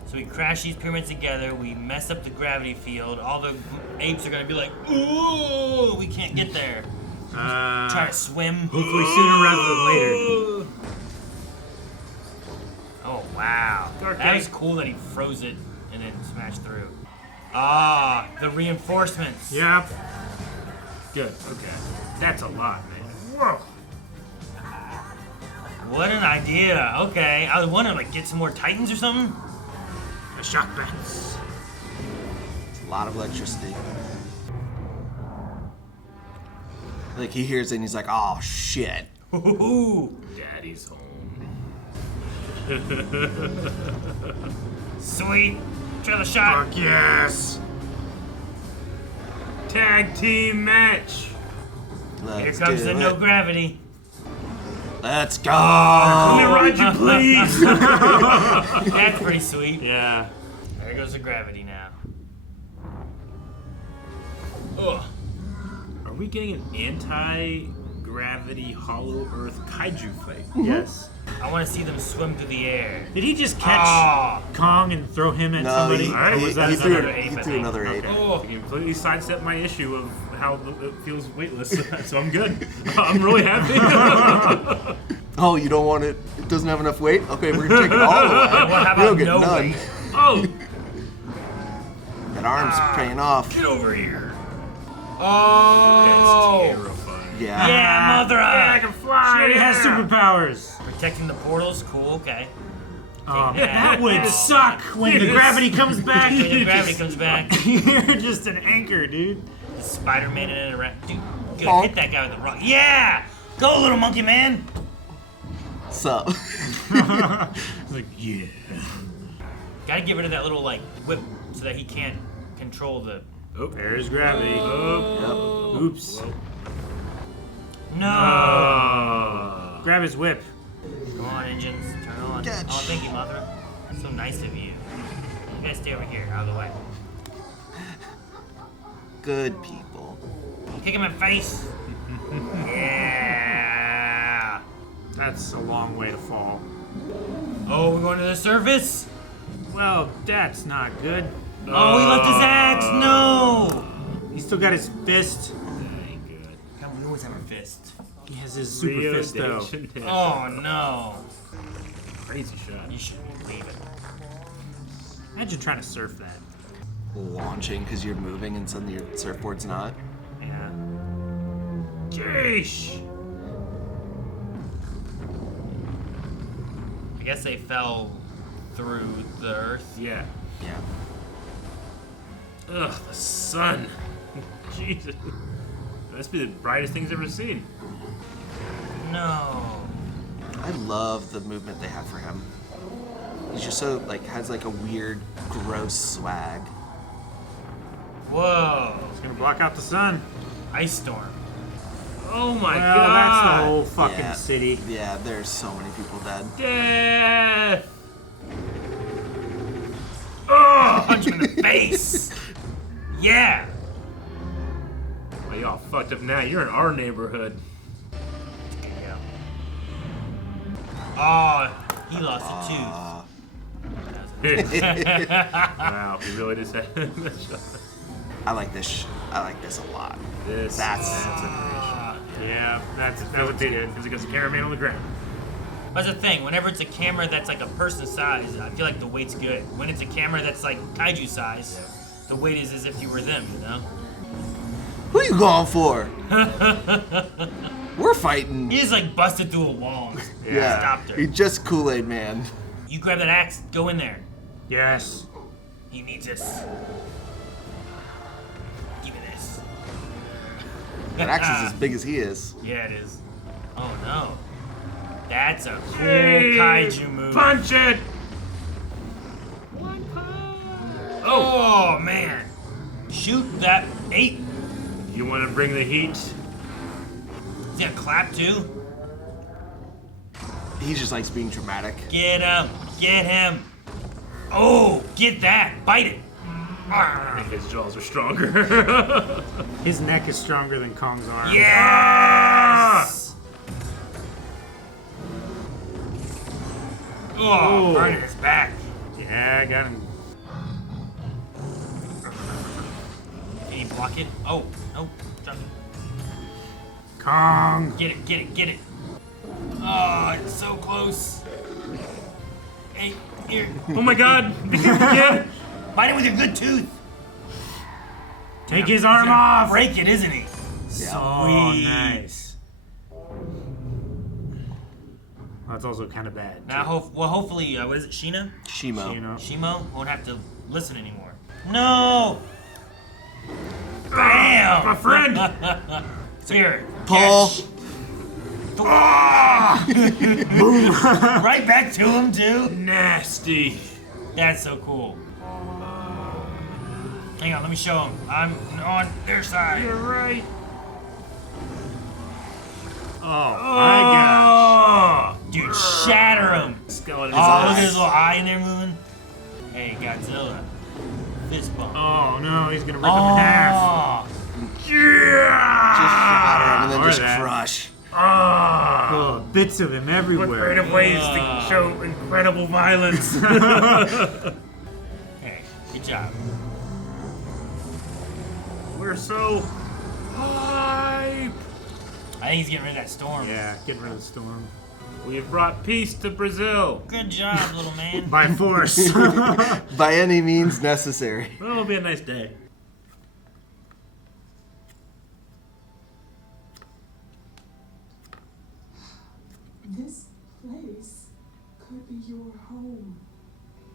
So we crash these pyramids together, we mess up the gravity field, all the apes are gonna be like, ooh, we can't get there. Try to swim. Hopefully sooner rather than later. Oh, wow. Dark That was Knight. cool that he froze it and then smashed through. Ah, the reinforcements. Yep. Good, okay. That's a lot, man. Whoa. What an idea. Okay, I was wondering, like, get some more Titans or something? A shock bounce. It's a lot of electricity. Like he hears it and he's like, oh shit. Ooh. Daddy's home. Sweet. Try the shot. Fuck yes. Tag team match. Here Let's comes do the it. no gravity. Let's go. Come here, Roger, please. That's pretty sweet. Yeah. There goes the gravity now. Ugh. Are we getting an anti-gravity Hollow Earth kaiju fight? Yes. I want to see them swim through the air. Did he just catch Oh. Kong and throw him at No, somebody? he, Or was that he threw, another ape, he I threw think? another ape. Oh. You completely sidestepped my issue of how it feels weightless, so I'm good. I'm really happy. Oh, you don't want it? It doesn't have enough weight? Okay, we're gonna take it all away. What, how You don't about get no none. weight? Oh, That arm's paying off. Get over here. that's Oh. terrifying. Yeah. Yeah, mother. Yeah, I can fly. She already has superpowers. Protecting the portals, cool, okay. That would suck when the gravity comes back. When the gravity comes back, You're just an anchor, dude. Spider-Man in a rat. Dude, good. Bonk. Hit that guy with the rock. Yeah! Go, little monkey man! So, Like, yeah. Gotta get rid of that little, like, whip so that he can't control the... Oh, There's gravity. yep. Oops. No! Grab his whip. Come on, engines. Turn on. Catch. Oh, thank you, mother. That's so nice of you. You guys stay over here, out of the way. Good people. Kick him in the face. Yeah! That's a long way to fall. Oh, we're going to the surface? Well, that's not good. Oh, he left his axe! No! He's still got his fist. that ain't good. Come on, we always have our fist. He has his super fist, though. Oh, no. Crazy shot. You shouldn't leave it. Imagine trying to surf that. launching because you're moving and suddenly your surfboard's not. Yeah. Jeez. I guess they fell through the earth. Yeah. Yeah. Ugh, the sun. Jesus. That must be the brightest things I've ever seen. No. I love the movement they have for him. He's just so, like, has like a weird, gross swag. Whoa. It's gonna block out the sun. Ice storm. Oh my Well, god. that's the whole fucking Yeah. city. Yeah, there's so many people dead. Death. Punch him in the face. Yeah. Well, y'all fucked up now. You're in our neighborhood. Yeah. Oh, he lost a tooth. Wow, he really just had that shot. I like this. I like this a lot. That's a great shot. Yeah, that's That that was was it. good. Because it goes the cameraman on the ground. That's the thing. Whenever it's a camera that's like a person size, I feel like the weight's good. When it's a camera that's like kaiju size, the weight is as if you were them, you know? Who you going for? We're fighting. He just like busted through a wall and Yeah. stopped her. He's just Kool-Aid Man. You grab that axe, go in there. Yes. He needs this. Give me this. That axe is as big as he is. Yeah, it is. Oh no. That's a cool Hey, kaiju move. Punch it! Oh man. Shoot that ape. You want to bring the heat? Is he gonna clap too? He just likes being dramatic. Get him. Get him. Oh, get that. Bite it. I think his jaws are stronger. His neck is stronger than Kong's arm. Yes! Oh, burning his back. Yeah, I got him. Can you block it? Oh, no. Drop it. Kong. Get it, get it, get it. Oh, it's so close. Hey, here. Oh my god! Be careful, kid! Bite it with your good tooth. Take his arm off. Break it, isn't he? Oh, Sweet. nice. That's also kind of bad. Now, hopefully, what is it, Sheena? Shimo. You know. Shimo won't have to listen anymore. No! Bam! My friend! Here, Paul. catch. Right back to him, too. Nasty. That's so cool. Hang on, let me show him. I'm on their side. You're right. Oh my gosh. Dude, shatter him. Skeleton. Oh, look at his little eye in there moving. Hey, Godzilla. Fist bump. Oh no, he's gonna rip him in half. Just shatter him and then Or just that. crush. Oh, bits of him What everywhere. creative ways to show incredible violence. Hey, good job. We're so hype. I think he's getting rid of that storm. Yeah, getting rid of the storm. We have brought peace to Brazil. Good job, little man. By force. By any means necessary. Well, it'll be a nice day. This place could be your home.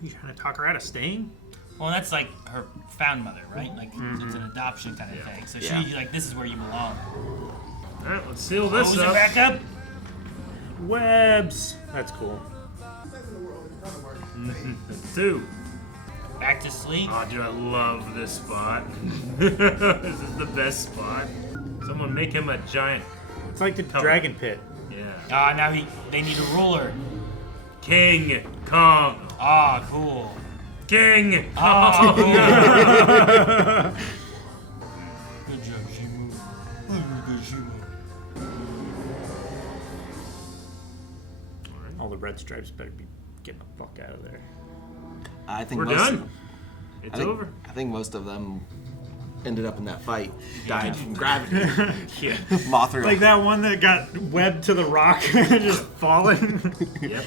You trying to talk her out of staying? Well, that's like her found mother, right? Like it's an adoption kind of thing. So Yeah. she's like, this is where you belong. All right, let's seal this Close it up. back up. Webs. That's cool. That's two. Back to sleep. Oh, dude, I love this spot. This is the best spot. Someone make him a giant. It's like the dragon pit. Yeah. Ah, now they need a ruler. King Kong. Ah, cool. King. Ah, cool. Good job, Shimu. Good Shimu. All the red stripes better be getting the fuck out of there. I think We're most done. It's over. I think most of them ended up in that fight, died from gravity. Yeah. Mothra. Like that one that got webbed to the rock and just falling. Yep.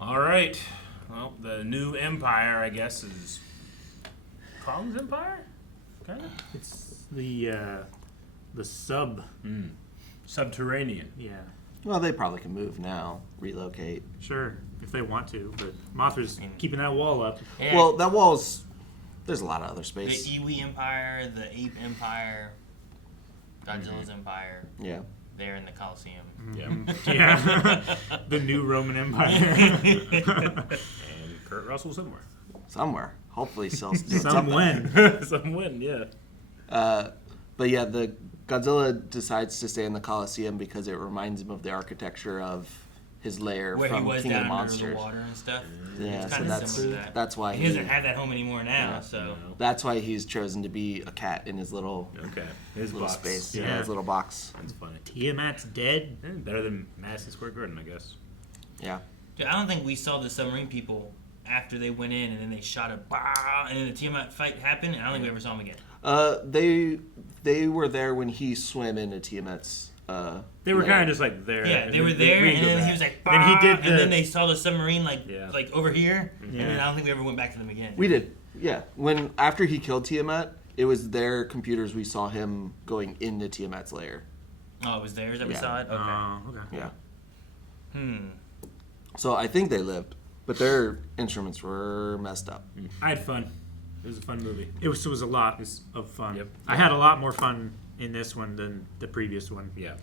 All right. Well, the new empire, I guess, is Kong's empire? Kind of. It's the Subterranean. Yeah. Well, they probably can move now, relocate. Sure, if they want to, but Mothra's keeping that wall up. Yeah. Well, that wall's. There's a lot of other The space. Iwi Empire, the Ape Empire, Godzilla's Empire. Yeah. There in the Coliseum. Yeah. Yeah. The new Roman Empire. And Kurt Russell somewhere. Somewhere. Hopefully, still doing Some something. when. Some win, yeah. But yeah, the Godzilla decides to stay in the Coliseum because it reminds him of the architecture of his lair Where he from was King of down the under the Monsters. water and stuff. Yeah, It's so kind of similar to that. that's why he doesn't have that home anymore now, Yeah. so. That's why he's chosen to be a cat in his little Okay. His little box. space. Yeah. Yeah, his little box. That's funny. Tiamat's dead. Yeah, better than Madison Square Garden, I guess. Yeah. Dude, I don't think we saw the submarine people after they went in and then they shot a bah, and then the Tiamat fight happened, and I don't think we ever saw them again. They were there when he swam into Tiamat's. They were lair. kind of just like there. Yeah, and they then were there, we'd and go then back. he was like, bah, Then he did and then they saw the submarine like over here, and then I don't think we ever went back to them again. We did. Yeah. When after he killed Tiamat, it was their computers we saw him going into Tiamat's lair. Oh, it was theirs that we Yeah. saw it? Okay. Yeah. Hmm. So I think they lived, but their instruments were messed up. I had fun. It was a fun movie. It was a lot of fun. Yep. I had a lot more fun in this one than the previous one. Yeah.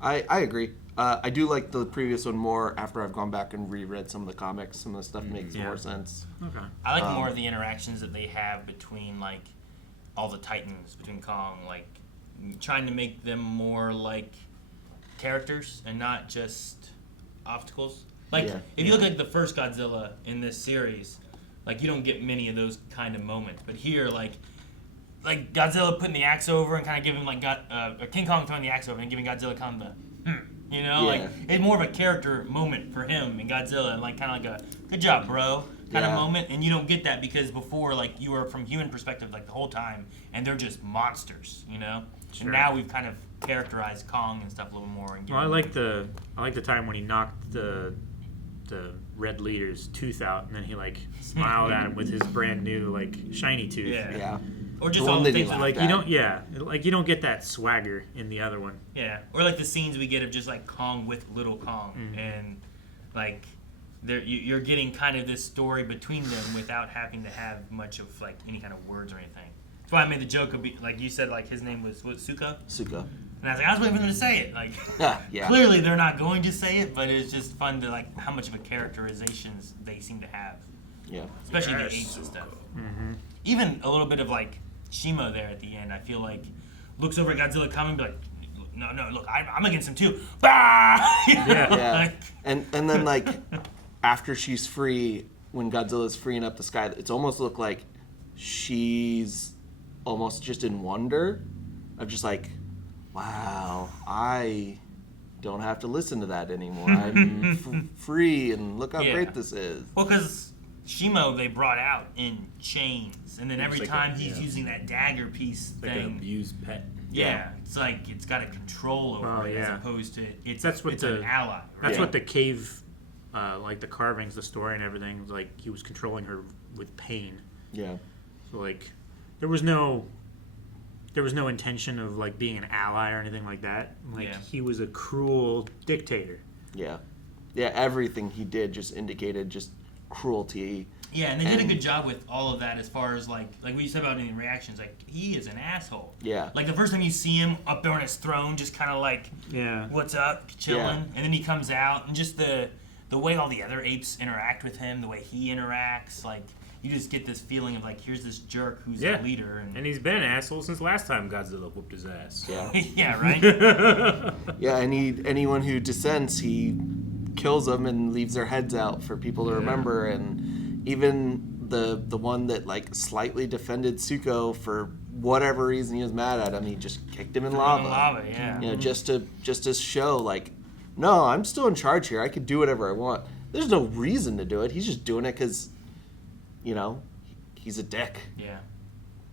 I agree. I do like the previous one more after I've gone back and reread some of the comics. Some of the stuff makes Yeah. more sense. Okay. I like more of the interactions that they have between like all the Titans, between Kong, like trying to make them more like characters and not just obstacles. Like if you look at the first Godzilla in this series, like you don't get many of those kind of moments. But here, like Godzilla putting the axe over and kind of giving like King Kong throwing the axe over and giving Godzilla kind of the you know, like it's more of a character moment for him and Godzilla, and like kind of like a good job, bro, kind of moment. And you don't get that because before, like you were from human perspective like the whole time, and they're just monsters, you know. Sure. And now we've kind of characterized Kong and stuff a little more. And Well, I like the time when he knocked the red leader's tooth out, and then he like smiled at him with his brand new like shiny tooth. Yeah. Or just The all one the that he things laughed Like you don't get that swagger in the other one. Yeah, or like the scenes we get of just like Kong with little Kong, and like you're getting kind of this story between them without having to have much of like any kind of words or anything. That's why I made the joke of like you said, like his name was Suka. Suka. And I was like, I was waiting for them to say it. Like, Yeah. clearly they're not going to say it, but it's just fun to like how much of a characterizations they seem to have. Yeah. Especially the apes and stuff. Mm-hmm. Even a little bit of like Shimo there at the end, I feel like looks over at Godzilla coming and be like, no, look, I'm against him too. Bah! Yeah. Like, and then like after she's free, when Godzilla's freeing up the sky, it's almost looked like she's almost just in wonder of just like, wow, I don't have to listen to that anymore. I'm free, and look how great this is. Well, because Shimo they brought out in chains, and then every like time he's using that dagger piece Like thing. an abused pet. Yeah, it's like it's got a control over it as opposed to it's an ally. Right? That's what the cave, like the carvings, the story, and everything. Like he was controlling her with pain. Yeah. So like, there was no intention of like being an ally or anything like that. Like he was a cruel dictator. Yeah. Yeah. Everything he did just indicated just cruelty. Yeah, and they did a good job with all of that as far as like what you said about any reactions. Like he is an asshole. Yeah. Like the first time you see him up there on his throne, just kind of like, what's up, chilling, and then he comes out, and just the way all the other apes interact with him, the way he interacts, like you just get this feeling of like here's this jerk who's a leader, and he's been an asshole since last time Godzilla whooped his ass. Yeah. Yeah, right. Yeah, and anyone who dissents, he kills them and leaves their heads out for people to remember. And even the one that like slightly defended Tsuko for whatever reason he was mad at him, he just kicked him in lava. You know, just to show like, no, I'm still in charge here. I could do whatever I want. There's no reason to do it. He's just doing it because, you know, he's a dick. Yeah.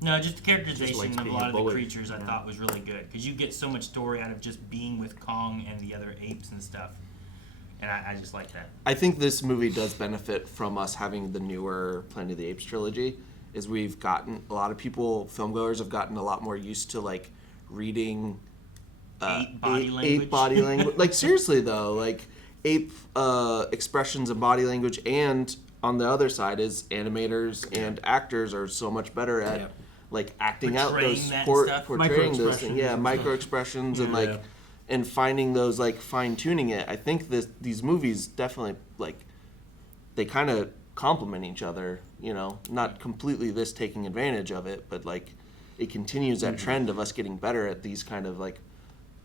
No, just the characterization likes of a being lot a of the bully. creatures I thought was really good because you get so much story out of just being with Kong and the other apes and stuff, and I just like that. I think this movie does benefit from us having the newer Planet of the Apes trilogy, is we've gotten a lot of people, filmgoers have gotten a lot more used to like reading Ape body language. Ape body language. Like seriously though, like ape expressions of body language, and on the other side is animators and actors are so much better at like acting out those portraying those things. Yeah, micro expressions and like and finding those, like fine tuning it. I think these movies definitely like they kind of complement each other. You know, not completely this taking advantage of it, but like it continues that trend of us getting better at these kind of like,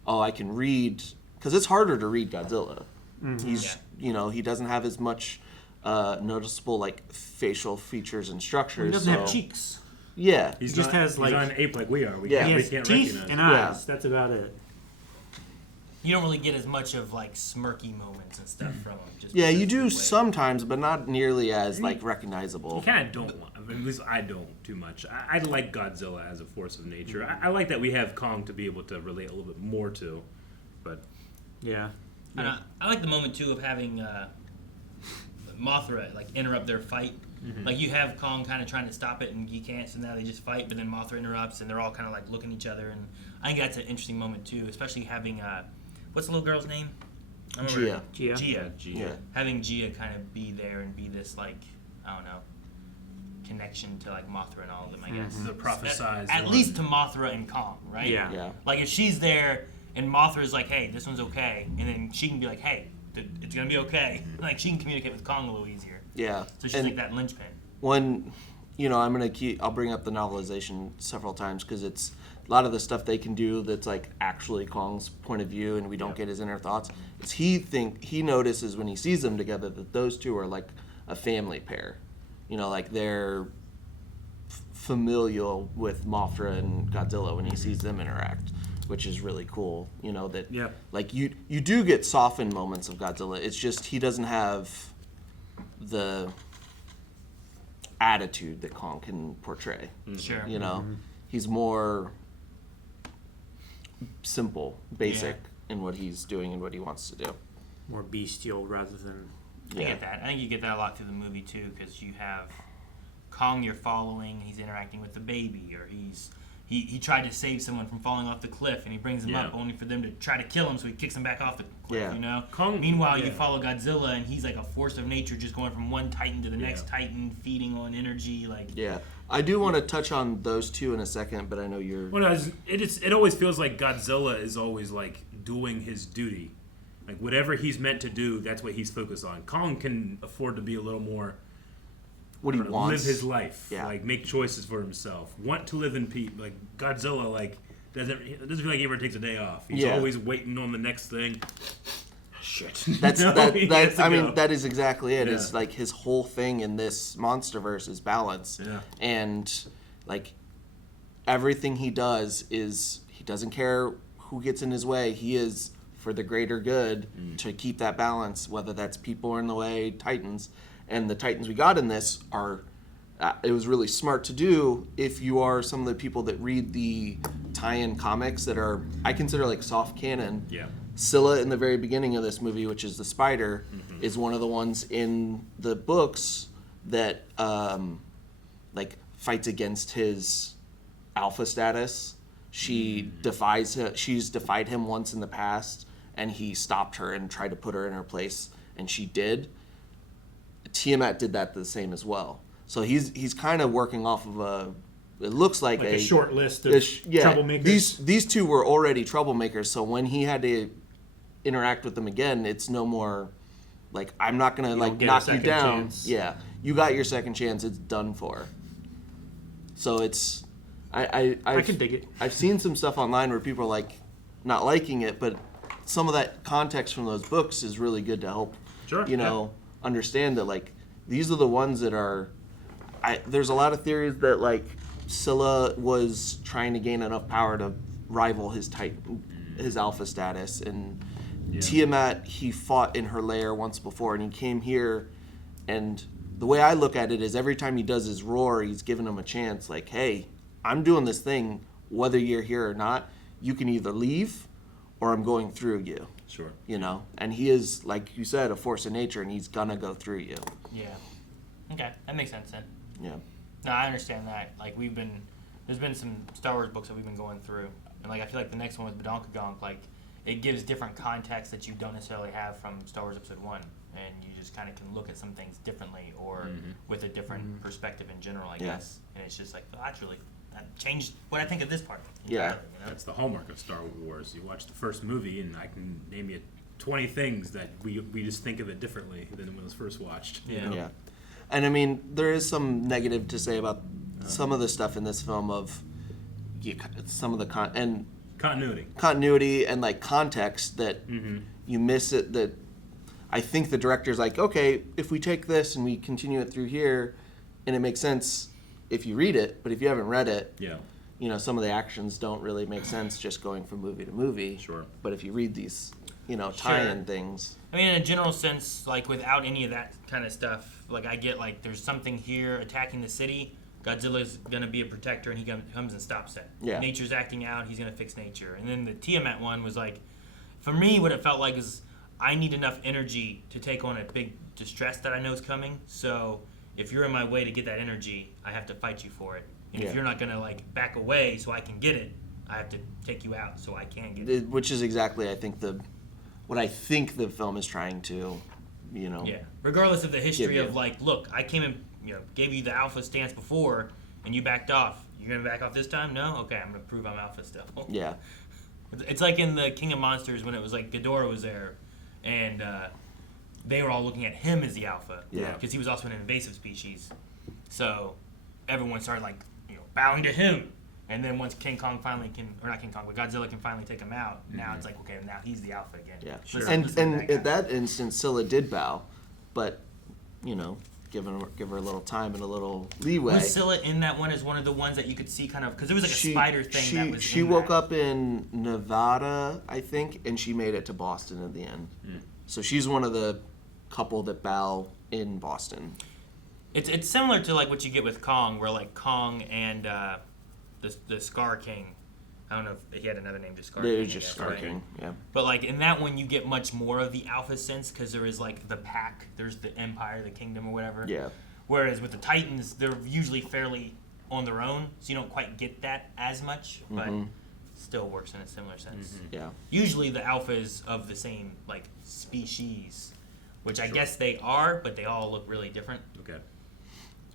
oh, I can read, because it's harder to read Godzilla. He's you know, he doesn't have as much noticeable like facial features and structures. He doesn't have cheeks. Yeah, He just has, like- he's not an ape like we are. Yeah. He We has can't teeth recognize and him. eyes. That's about it. You don't really get as much of like smirky moments and stuff from him. Just yeah, because you of do the way- sometimes, but not nearly as like recognizable. You kind of don't want. I mean, at least I don't too much. I like Godzilla as a force of nature. I like that we have Kong to be able to relate a little bit more to, but Yeah. And I like the moment too of having Mothra like interrupt their fight. Like you have Kong kind of trying to stop it and he can't, so now they just fight. But then Mothra interrupts and they're all kind of like looking at each other. And I think that's an interesting moment too, especially having what's the little girl's name? I don't remember. Gia. Gia. Having Gia kind of be there and be this like I don't know connection to like Mothra and all of them. I guess the prophesized at one. least to Mothra and Kong, right? Yeah. Yeah. Like if she's there and Mothra's like, hey, this one's okay, and then she can be like, hey, it's gonna be okay. Like she can communicate with Kong a little easier. Yeah, So she's and like that linchpin. when you know, I'll bring up the novelization several times because it's a lot of the stuff they can do that's like actually Kong's point of view, and we don't get his inner thoughts. Is he notices when he sees them together that those two are like a family pair. You know, like they're familial with Mothra and Godzilla when he sees them interact, which is really cool. You know that like you do get softened moments of Godzilla. It's just he doesn't have the attitude that Kong can portray. Sure. You know, he's more simple, basic in what he's doing and what he wants to do. More bestial rather than. I get that. I think you get that a lot through the movie too, because you have Kong you're following, he's interacting with the baby, or he tried to save someone from falling off the cliff, and he brings them up only for them to try to kill him, so he kicks them back off the cliff. You know. Meanwhile, you follow Godzilla, and he's like a force of nature, just going from one Titan to the next Titan, feeding on energy. Like I do want to touch on those two in a second, but I know you're. Well, no, it always feels like Godzilla is always like doing his duty. Like whatever he's meant to do, that's what he's focused on. Kong can afford to be a little more. What he wants. Live his life. Like make choices for himself. Want to live in peace. Like Godzilla, like it doesn't feel like he ever takes a day off. He's always waiting on the next thing. Shit. That's No, that. I mean, go. that is exactly it. It's like his whole thing in this MonsterVerse is balance. And like everything he does is he doesn't care who gets in his way. He is for the greater good to keep that balance, whether that's people are in the way, Titans. And the Titans we got in this are, it was really smart to do if you are some of the people that read the tie-in comics that are, I consider like soft canon. Scylla in the very beginning of this movie, which is the spider, is one of the ones in the books that like fights against his alpha status. She's defied him once in the past, and he stopped her and tried to put her in her place, and she did. Tiamat did that the same as well. So he's kind of working off of it looks like a short list of troublemakers. These two were already troublemakers, so when he had to interact with them again, it's no more like I'm not gonna like knock you down. Chance. Yeah, you got your second chance. It's done for. So it's I can dig it. I've seen some stuff online where people are like not liking it, but some of that context from those books is really good to help. Understand that like these are the ones that are. There's a lot of theories that like Scylla was trying to gain enough power to rival his alpha status, and Tiamat he fought in her lair once before, and he came here, and the way I look at it is every time he does his roar, he's giving him a chance. Like, hey, I'm doing this thing, whether you're here or not. You can either leave, or I'm going through you. Sure. And he is, like you said, a force of nature, and he's gonna go through you. Yeah. Okay, that makes sense then. Yeah. No, I understand that. Like there's been some Star Wars books that we've been going through, and like I feel like the next one with Badonkagong, like it gives different context that you don't necessarily have from Star Wars Episode 1, and you just kind of can look at some things differently or with a different perspective in general, I guess. And it's just like, oh, that changed what I think of this part. Yeah. That's the hallmark of Star Wars. You watch the first movie, and I can name you 20 things that we just think of it differently than when it was first watched. You know? Yeah. And I mean, there is some negative to say about some of the stuff in this film of some of the continuity and like context that you miss it. That I think the director's like, okay, if we take this and we continue it through here, and it makes sense if you read it, but if you haven't read it, you know, some of the actions don't really make sense just going from movie to movie. Sure. But if you read these, you know, tie-in things. I mean, in a general sense, like without any of that kind of stuff, like I get like there's something here attacking the city. Godzilla's gonna be a protector, and he comes and stops it. Yeah. Nature's acting out. He's gonna fix nature. And then the Tiamat one was like, for me, what it felt like is I need enough energy to take on a big distress that I know is coming. So if you're in my way to get that energy, I have to fight you for it. And if you're not gonna like back away so I can get it, I have to take you out so I can get it. Which is exactly, I think, what I think the film is trying to, you know. Yeah. Regardless of the history of like, look, I came and gave you the alpha stance before, and you backed off. You're gonna back off this time? No? Okay, I'm gonna prove I'm alpha still. Yeah. It's like in the King of Monsters when it was like Ghidorah was there, and they were all looking at him as the alpha. Yeah. Because he was also an invasive species. So everyone started like bowing to him. And then once King Kong finally or not King Kong, but Godzilla can finally take him out, now it's like, okay, now he's the alpha again. Yeah. Sure. And in that instance, Scylla did bow, but, you know, give her a little time and a little leeway. Was Scylla in that one as one of the ones that you could see kind of, because there was like a spider thing that was She woke up in Nevada, I think, and she made it to Boston at the end. So she's one of the couple that bow in Boston. It's similar to like what you get with Kong, where like Kong and the Scar King, I don't know if he had another name, just Scar King. It was just Scar King, yeah. But like in that one, you get much more of the alpha sense because there is like the pack, there's the empire, the kingdom, or whatever. Yeah. Whereas with the Titans, they're usually fairly on their own, so you don't quite get that as much, but still works in a similar sense. Yeah. Usually the alpha is of the same like species, which I guess they are, but they all look really different. Okay.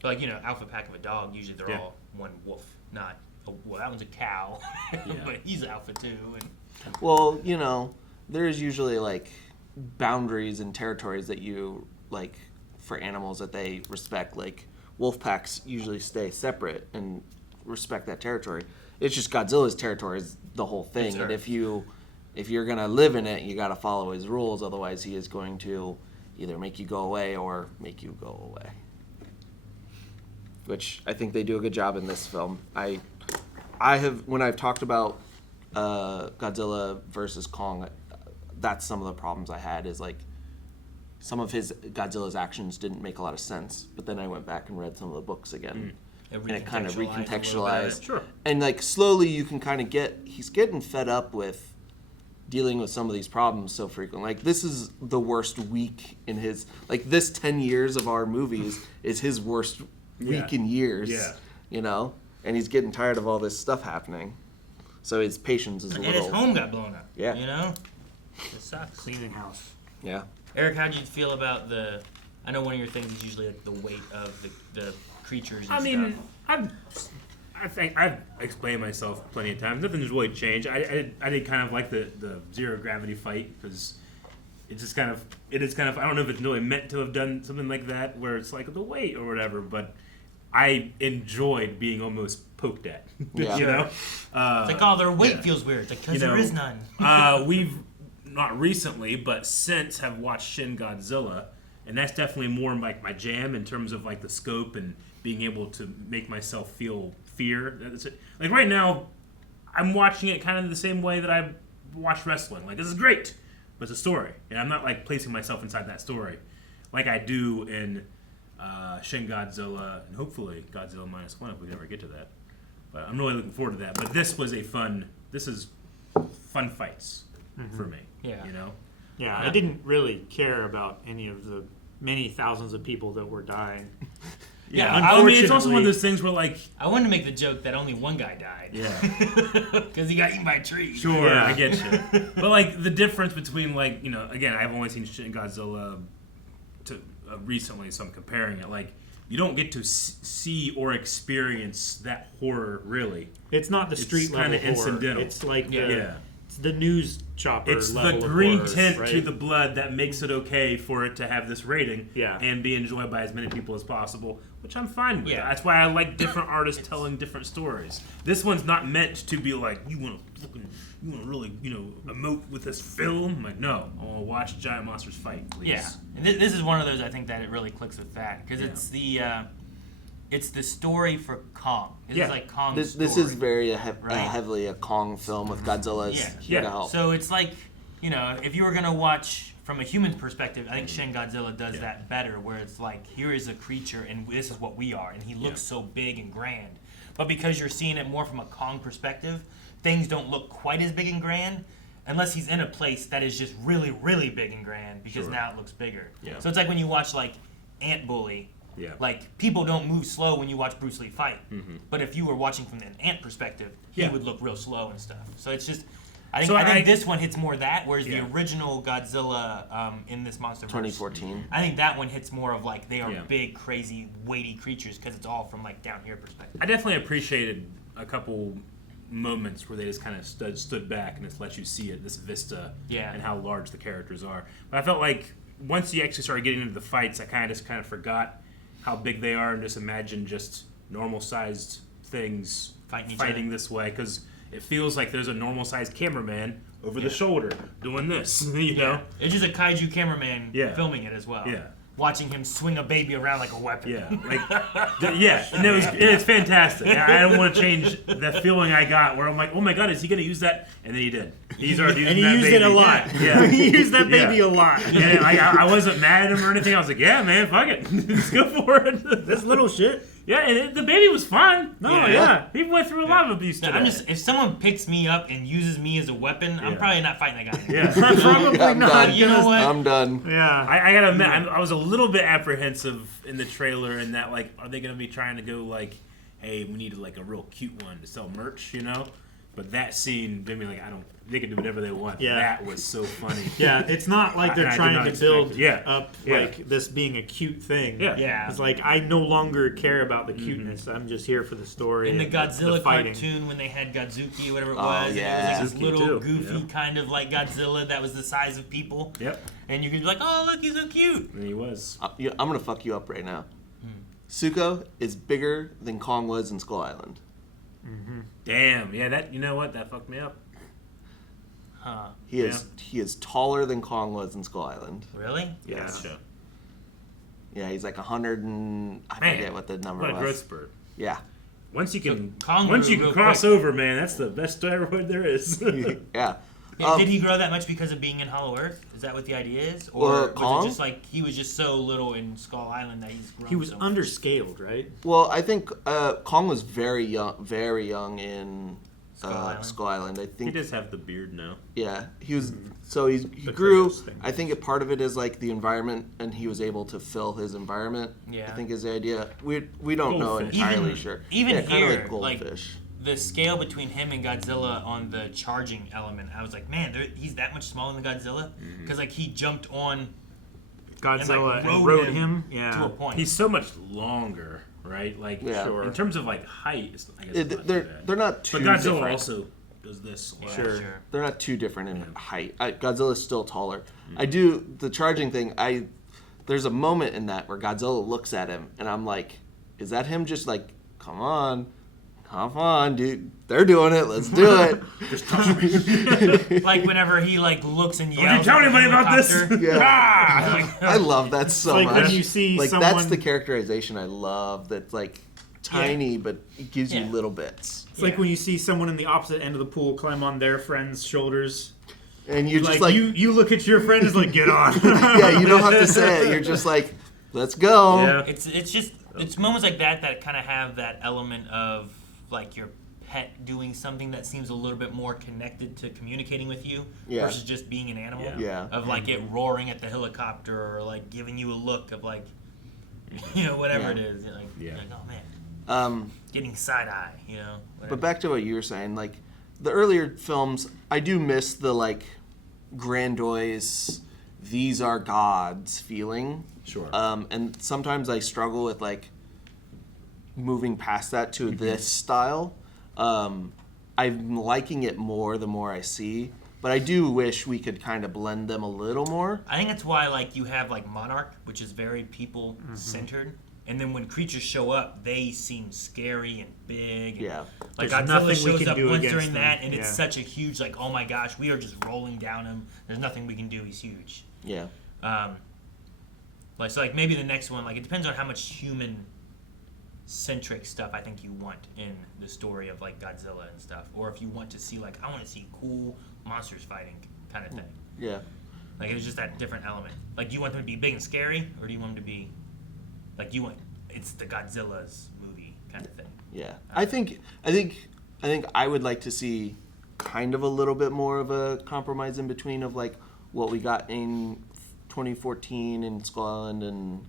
But like alpha pack of a dog, usually they're all one wolf, not well, that one's a cow, but he's alpha too. And well, there's usually like boundaries and territories that you like for animals that they respect. Like wolf packs usually stay separate and respect that territory. It's just Godzilla's territory is the whole thing, and if you're gonna live in it, you got to follow his rules. Otherwise, he is going to either make you go away or make you go away. Which I think they do a good job in this film. I have, when I've talked about Godzilla versus Kong, that's some of the problems I had, is like some of Godzilla's actions didn't make a lot of sense, but then I went back and read some of the books again, and it kind of recontextualized. Sure. And like slowly you can kind of he's getting fed up with dealing with some of these problems so frequently. Like this is the worst week in his, like this 10 years of our movies is his worst week in years. Yeah. And he's getting tired of all this stuff happening. So his patience is a little... And his home got blown up. Yeah. It sucks. Cleaning house. Yeah. Eric, how do you feel about I know one of your things is usually like the weight of the creatures and stuff. I think I've explained myself plenty of times. Nothing's really changed. I did kind of like the zero gravity fight because it is kind of I don't know if it's really meant to have done something like that where it's like the weight or whatever, but I enjoyed being almost poked at. Yeah. It's like, their weight feels weird. It's like, because there is none. We've not recently, but since have watched Shin Godzilla, and that's definitely more like my jam in terms of like the scope and being able to make myself feel fear. Like right now, I'm watching it kind of the same way that I watch wrestling. Like, this is great, but it's a story, and I'm not like placing myself inside that story like I do in Shin Godzilla, and hopefully Godzilla -1 if we ever get to that. But I'm really looking forward to that. But this was this is fun fights for me. Yeah. Yeah, I didn't really care about any of the many thousands of people that were dying. Yeah, I mean, it's also unfortunately- one of those things where, like, I wanted to make the joke that only one guy died. Yeah. Because he got eaten by a tree. sure, Yeah. I get you. But, like, the difference between, like, you know, again, I've only seen Shin Godzilla recently, so I'm comparing it. Like, you don't get to see or experience that horror, really. It's not the street level kinda horror. incidental. It's like Yeah. it's the news chopper It's level the of green horror, tint right? to the blood that makes it okay for it to have this rating Yeah. and be enjoyed by as many people as possible, which I'm fine with. Yeah. That's why I like different artists telling different stories. This one's not meant to be like, you want to really, emote with this film. I'm like, no, I want to watch giant monsters fight, please. Yeah, and this is one of those I think that it really clicks with that because it's the story for Kong. This is like Kong's This story. is very right? heavily a Kong film with Godzilla here to help. So it's like, if you were gonna watch from a human perspective, I think Shin Godzilla does that better, where it's like, here is a creature and this is what we are, and he looks so big and grand. But because you're seeing it more from a Kong perspective, things don't look quite as big and grand unless he's in a place that is just really, really big and grand because now it looks bigger. Yeah. So it's like when you watch like Ant Bully. Yeah. Like, people don't move slow when you watch Bruce Lee fight. But if you were watching from an ant perspective, he would look real slow and stuff. So it's just, I think this one hits more that, whereas the original Godzilla in this MonsterVerse, 2014. I think that one hits more of like, they are big, crazy, weighty creatures because it's all from like down here perspective. I definitely appreciated a couple moments where they just kind of stood back and just let you see it, this vista, and how large the characters are. But I felt like once you actually started getting into the fights, I kind of forgot how big they are and just imagine just normal-sized things fighting this way, because it feels like there's a normal-sized cameraman over the shoulder doing this, you know? It's just a kaiju cameraman filming it as well. Yeah. Watching him swing a baby around like a weapon. Yeah, and it's fantastic. I don't want to change the feeling I got where I'm like, oh my god, is he going to use that? And then he did. He's already using that used baby. it a lot. Yeah, he used that baby a lot. Yeah, I wasn't mad at him or anything. I was like, yeah, man, fuck it, let's go for it. This little shit. Yeah, and the baby was fine. No, he went through a lot of abuse today. If someone picks me up and uses me as a weapon, I'm probably not fighting that guy anymore. Yeah, Probably I'm not. done. You know what? I'm done. Yeah. I gotta admit, I was a little bit apprehensive in the trailer in that, like, are they gonna be trying to go like, hey, we need like a real cute one to sell merch, you know? But that scene made me like, they can do whatever they want. Yeah. That was so funny. Yeah, it's not like they're I did trying not to expect build it. up Yeah. like this being a cute thing. Yeah. It's like, I no longer care about the cuteness. I'm just here for the story. In the and Godzilla the fighting. cartoon, when they had Godzuki or whatever it Oh, was, yeah. and it was like this Godzuki little too. goofy Yeah. kind of like Godzilla that was the size of people. Yep. And you could be like, oh, look, he's so cute. And he was. I'm gonna fuck you up right now. Suko is bigger than Kong was in Skull Island. Damn. Yeah. That. You know what? That fucked me up. Huh. He is taller than Kong was in Skull Island. Really? Yeah. Gotcha. Yeah, he's like 100 and I Man, forget what the number What a growth was. spurt. Yeah, Once you can, Kong once grew you can real cross quick. over, man, that's the best steroid there is. yeah. Did he grow that much because of being in Hollow Earth? Is that what the idea is? Or was Kong? it just like he was just so little in Skull Island that he's grown He was so much? underscaled, right? Well, I think Kong was very young in Skull Island. I He think. does have the beard now. Yeah, he was. So he The grew. Kratos thing. I think part of it is like the environment, and he was able to fill his environment. Yeah. I think is the idea. We don't know Goldfish. entirely sure. Even yeah, kind of here, like goldfish. the scale between him and Godzilla on the charging element, I was like, man, he's that much smaller than Godzilla? Because like he jumped on Godzilla and, and rode rode him him. to a Yeah. point. He's so much longer, right? Like, Yeah. Sure. in terms of like height, I guess it's not too bad. They're not too But Godzilla different. also does this. a lot. Sure. They're not too different in height. Godzilla's still taller. I do the charging thing. There's a moment in that where Godzilla looks at him, and I'm like, is that him just like, come on, dude, they're doing it, let's do it. Just touch me. Like whenever he like looks and yells. Don't you tell at the anybody about this. helicopter. Yeah. Ah! I love that so like much. when you see like someone- that's the characterization I love. That's like tiny, but it gives you Yeah. little bits. It's like when you see someone in the opposite end of the pool climb on their friend's shoulders. And you're just Like, like, you look at your friend as like, get on. yeah, you don't have to say it. You're just like, let's go. Yeah. It's moments like that kind of have that element of like your pet doing something that seems a little bit more connected to communicating with you Yeah. versus just being an animal. Yeah. Of like it roaring at the helicopter or like giving you a look of like, whatever Yeah. it is. Like, Yeah. Like, oh man, getting side eye, you know. Whatever. But back to what you were saying, like the earlier films, I do miss the like grandiose, these are gods feeling. Sure. And sometimes I struggle with like moving past that to this style. I'm liking it more the more I see, but I do wish we could kind of blend them a little more. I think that's why like you have like Monarch, which is very people centered, and then when creatures show up, they seem scary and big. And, Yeah. like There's Godzilla nothing we shows can up do once against during them. that, and it's Yeah. such a huge like, oh my gosh, we are just rolling down him. There's nothing we can do. He's huge. Yeah. Like so, like maybe the next one, like it depends on how much human centric stuff I think you want in the story of like Godzilla and stuff, or if you want to see like I want to see cool monsters fighting kind of thing. Yeah. Like it's just that different element. Like do you want them to be big and scary, or do you want them to be like you want it's the Godzilla's movie kind of thing? Yeah. I think I would like to see kind of a little bit more of a compromise in between of like what we got in 2014 in Skull Island and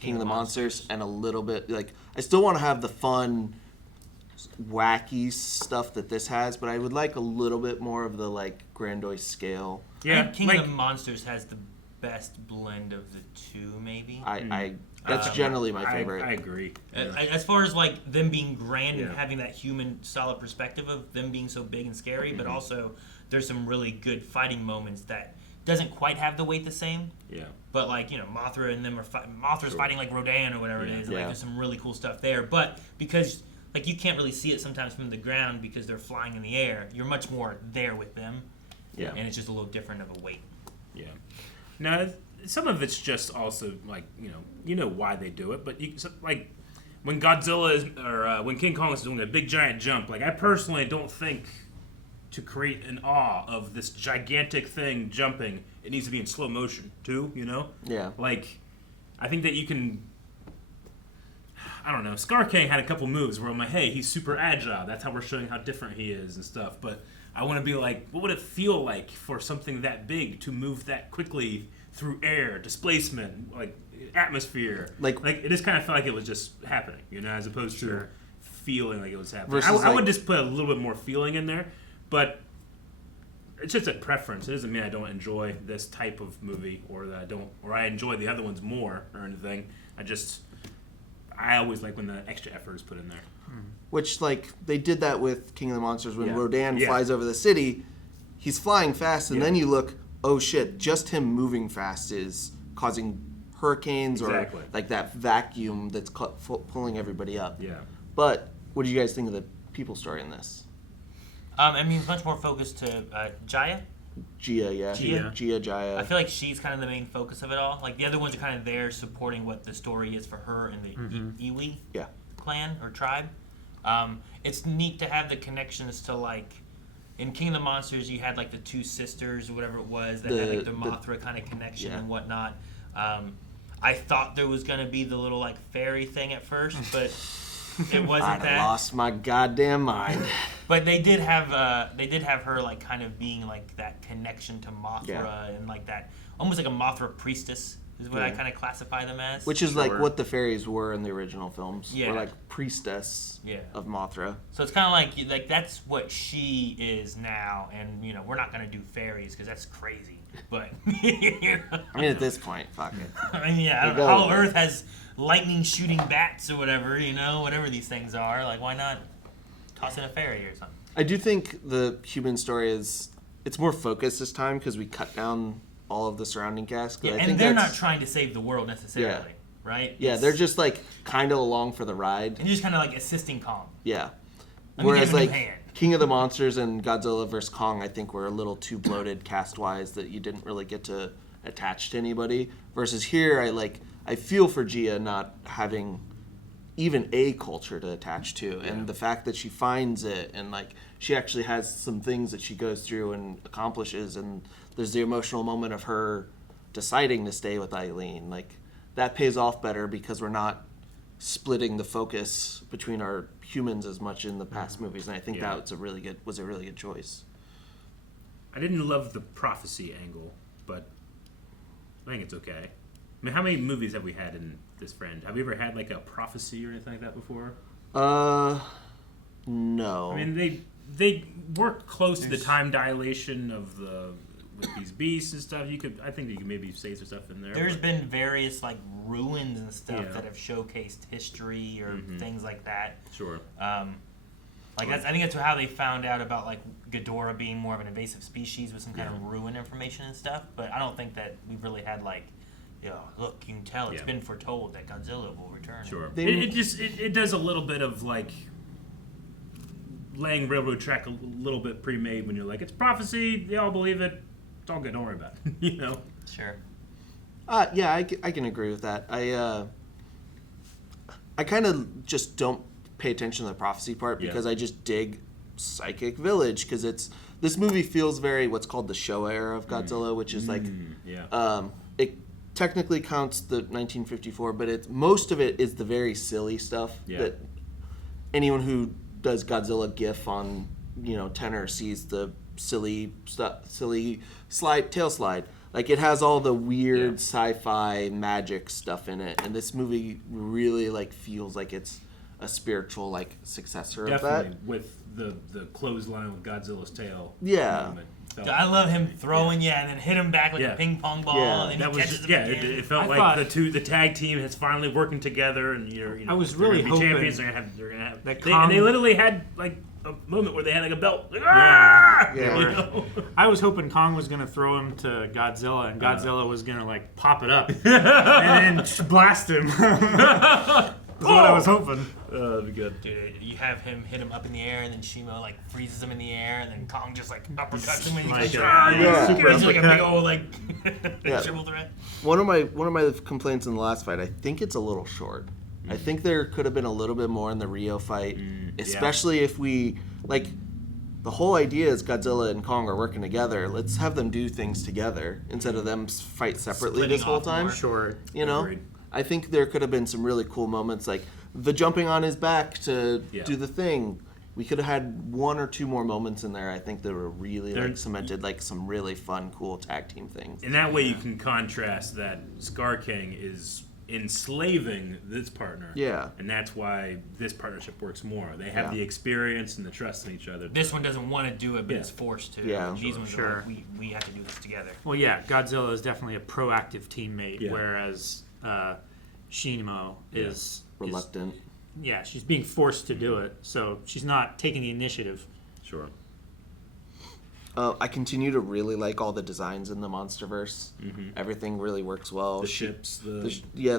King of the Monsters, and a little bit like I still want to have the fun, wacky stuff that this has, but I would like a little bit more of the like grandiose scale. I think King of the Monsters has the best blend of the two, maybe. That's generally my favorite. I agree. As far as like them being grand and having that human solid perspective of them being so big and scary, but also there's some really good fighting moments that doesn't quite have the weight the same. Yeah. But like, you know, Mothra and them are Mothra's fighting like Rodan or whatever it is. Like there's some really cool stuff there. But because like you can't really see it sometimes from the ground because they're flying in the air, you're much more there with them. Yeah. And it's just a little different of a weight. Yeah. Now, some of it's just also like, you know why they do it, but like when Godzilla is or when King Kong is doing a big giant jump, like I personally don't think to create an awe of this gigantic thing jumping, it needs to be in slow motion too, you know? Yeah. Like, I think that you can, I don't know, Scar King had a couple moves where I'm like, hey, he's super agile. That's how we're showing how different he is and stuff. But I want to be like, what would it feel like for something that big to move that quickly through air, displacement, like atmosphere? Like it just kind of felt like it was just happening, you know, as opposed to feeling like it was happening. I would just put a little bit more feeling in there. But it's just a preference. It doesn't mean I don't enjoy this type of movie or that I enjoy the other ones more or anything. I always like when the extra effort is put in there. Which like they did that with King of the Monsters when Rodan flies over the city. He's flying fast, and then you look, oh shit, just him moving fast is causing hurricanes or like that vacuum that's pulling everybody up. Yeah. But what do you guys think of the people story in this? I mean, it's much more focused to Jaya. Jaya. I feel like she's kind of the main focus of it all. Like the other ones are kind of there supporting what the story is for her and the Iwi clan or tribe. It's neat to have the connections to like in King of the Monsters you had like the two sisters or whatever it was that had like the Mothra kind of connection and whatnot. I thought there was gonna be the little like fairy thing at first, but it wasn't that. I lost my goddamn mind. But they did have her like kind of being like that connection to Mothra and like that almost like a Mothra priestess is what I kind of classify them as. Which is like what the fairies were in the original films. Yeah. Were like priestess of Mothra. So it's kind of like that's what she is now, and you know we're not gonna do fairies because that's crazy. But I mean, at this point, fuck it. I mean, Hollow Earth has lightning shooting bats or whatever, you know, whatever these things are. Like, why not toss in a fairy or something? I do think the human story it's more focused this time because we cut down all of the surrounding cast. Yeah, I and think they're not trying to save the world necessarily, right? Yeah, they're just like kind of along for the ride. And just kind of like assisting Kong. Yeah. Whereas like King of the Monsters and Godzilla vs. Kong, I think were a little too bloated cast-wise that you didn't really get to attach to anybody. Versus here, I feel for Gia not having even a culture to attach to, and the fact that she finds it and like she actually has some things that she goes through and accomplishes, and there's the emotional moment of her deciding to stay with Eileen. Like that pays off better because we're not splitting the focus between our humans as much in the past movies, and I think that was a really good choice. I didn't love the prophecy angle, but I think it's okay. I mean, how many movies have we had in this friend. Have you ever had like a prophecy or anything like that before? No. I mean, they work close to the time dilation of with these beasts and stuff. I think you could maybe say some stuff in there. There's been various like ruins and stuff Yeah. that have showcased history or things like that. Sure. Like I think that's how they found out about like Ghidorah being more of an invasive species with some kind of ruin information and stuff. But I don't think that we've really had like, look, you can tell it's been foretold that Godzilla will return. Sure. It does a little bit of like laying railroad track a little bit pre-made when you're like, it's prophecy, they all believe it, it's all good, don't worry about it. You know? Sure. Yeah, I can agree with that. I kind of just don't pay attention to the prophecy part because I just dig Psychic Village because this movie feels very what's called the show era of Godzilla, which is like it technically counts the 1954, but most of it is the very silly stuff that anyone who does Godzilla GIF on Tenor sees the silly tail slide. Like it has all the weird sci-fi magic stuff in it, and this movie really like feels like it's a spiritual like successor of that. Definitely, with the clothesline with Godzilla's tail. Yeah. I love him throwing and then hit him back like a ping pong ball, and then that he was catches just, him again. it felt like the tag team has finally working together, and I was really they're hoping champions. They're gonna have that they literally had like a moment where they had like a belt. Like, I was hoping Kong was gonna throw him to Godzilla, and Godzilla was gonna like pop it up and then blast him. That's what I was hoping. That'd be good. Dude, you have him hit him up in the air, and then Shimo like freezes him in the air, and then Kong just like uppercuts him, and Like he's a- like a big old like Yeah. triple threat. One of my complaints in the last fight, I think it's a little short. I think there could have been a little bit more in the Rio fight, especially if we like. The whole idea is Godzilla and Kong are working together. Let's have them do things together instead of them fight separately Splitting this whole off time. more. Sure. Agreed. I think there could have been some really cool moments, like the jumping on his back to do the thing. We could have had one or two more moments in there. I think that were really like cemented like some really fun, cool tag team things. In that way, you can contrast that Scar King is enslaving this partner. Yeah. And that's why this partnership works more. They have the experience and the trust in each other. This one doesn't want to do it, but it's forced to. Yeah. These ones are like, we have to do this together. Well, Godzilla is definitely a proactive teammate, whereas Shinimo is reluctant. She's being forced to do it, so she's not taking the initiative. Sure. I continue to really like all the designs in the MonsterVerse. Everything really works well. The ships, the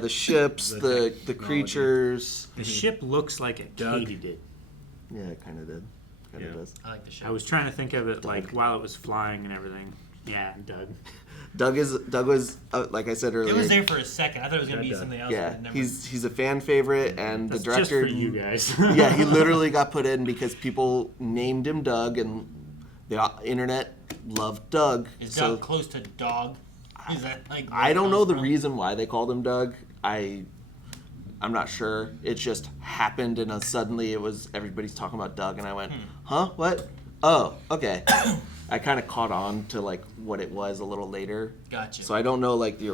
ships, the creatures. The ship looks like it did. Yeah, it kind of did. Kind of does. I like the ship. I was trying to think of it like while it was flying and everything. Yeah, Doug. Doug was like I said earlier. It was there for a second. I thought it was going to be something else. Yeah, he's a fan favorite, and That's the director. just for you guys. Yeah, he literally got put in because people named him Doug, and the internet loved Doug. Is Doug close to dog? Is that like? I don't know the reason why they called him Doug. I'm not sure. It just happened, and suddenly everybody's talking about Doug, and I went, huh? What? Oh, okay. I kind of caught on to like what it was a little later. Gotcha. So I don't know like the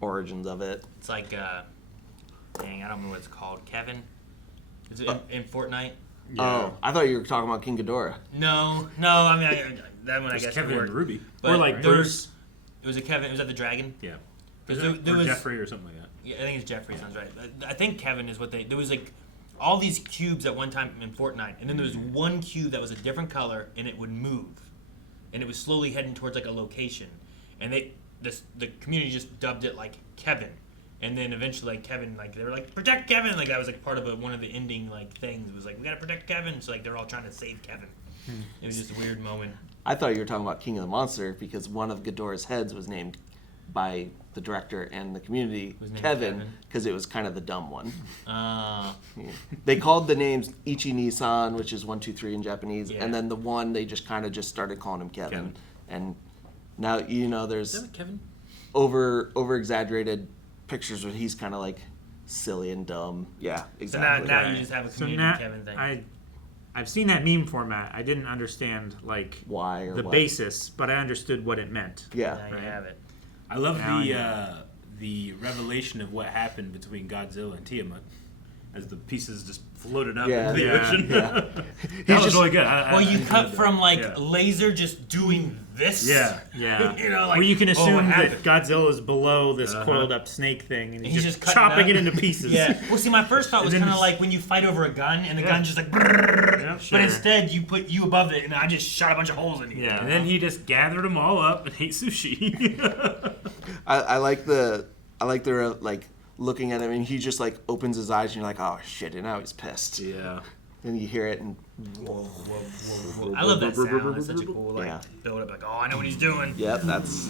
origins of it. It's like, dang, I don't remember what it's called. Kevin? Is it in Fortnite? Yeah. Oh, I thought you were talking about King Ghidorah. No. I mean, that one I guess Kevin worked. and Ruby. But or like Bruce. It was a Kevin. Was that the dragon? Yeah. There or was Jeffrey or something like that. Yeah, I think it's Jeffrey. Sounds right. I think Kevin is what there was like all these cubes at one time in Fortnite, and then there was one cube that was a different color, and it would move, and it was slowly heading towards like a location, and the community just dubbed it like Kevin, and then eventually like Kevin, like they were like protect Kevin, like that was like part of one of the ending like things was like we gotta protect Kevin, so like they're all trying to save Kevin. It was just a weird moment. I thought you were talking about King of the Monster because one of Ghidorah's heads was named by the director and the community Kevin because it was kind of the dumb one. Yeah. They called the names Ichi Nissan, which is 1, 2, 3 in Japanese, and then the one they just started calling him Kevin. And now there's Kevin? over exaggerated pictures where he's kind of like silly and dumb. Yeah, exactly. So now you just have a community Kevin thing. I've seen that meme format. I didn't understand like why or the what. basis, but I understood what it meant. Yeah. Now you have it. I love the revelation of what happened between Godzilla and Tiamat as the pieces just floated up Yeah. into the ocean. Yeah. That was really good. Well, you cut from laser just doing this. Yeah. Yeah. You know, like, where you can what assume that happened? Godzilla is below this coiled up snake thing, and he's just cutting chopping up. it into pieces. Yeah. Well, see, my first thought was And then kind of just- like when you fight over a gun and the gun's just like, brrrr, Yeah, but sure. instead you put you above it, and I just shot a bunch of holes in you. Yeah. And then he just gathered them all up and ate sushi. I like the like looking at him, and he just like opens his eyes, and you're like, oh shit, and now he's pissed. Yeah. And you hear it, and I love that sound. It's such a cool Yeah. build up. Like, oh, I know what he's doing. yep, that's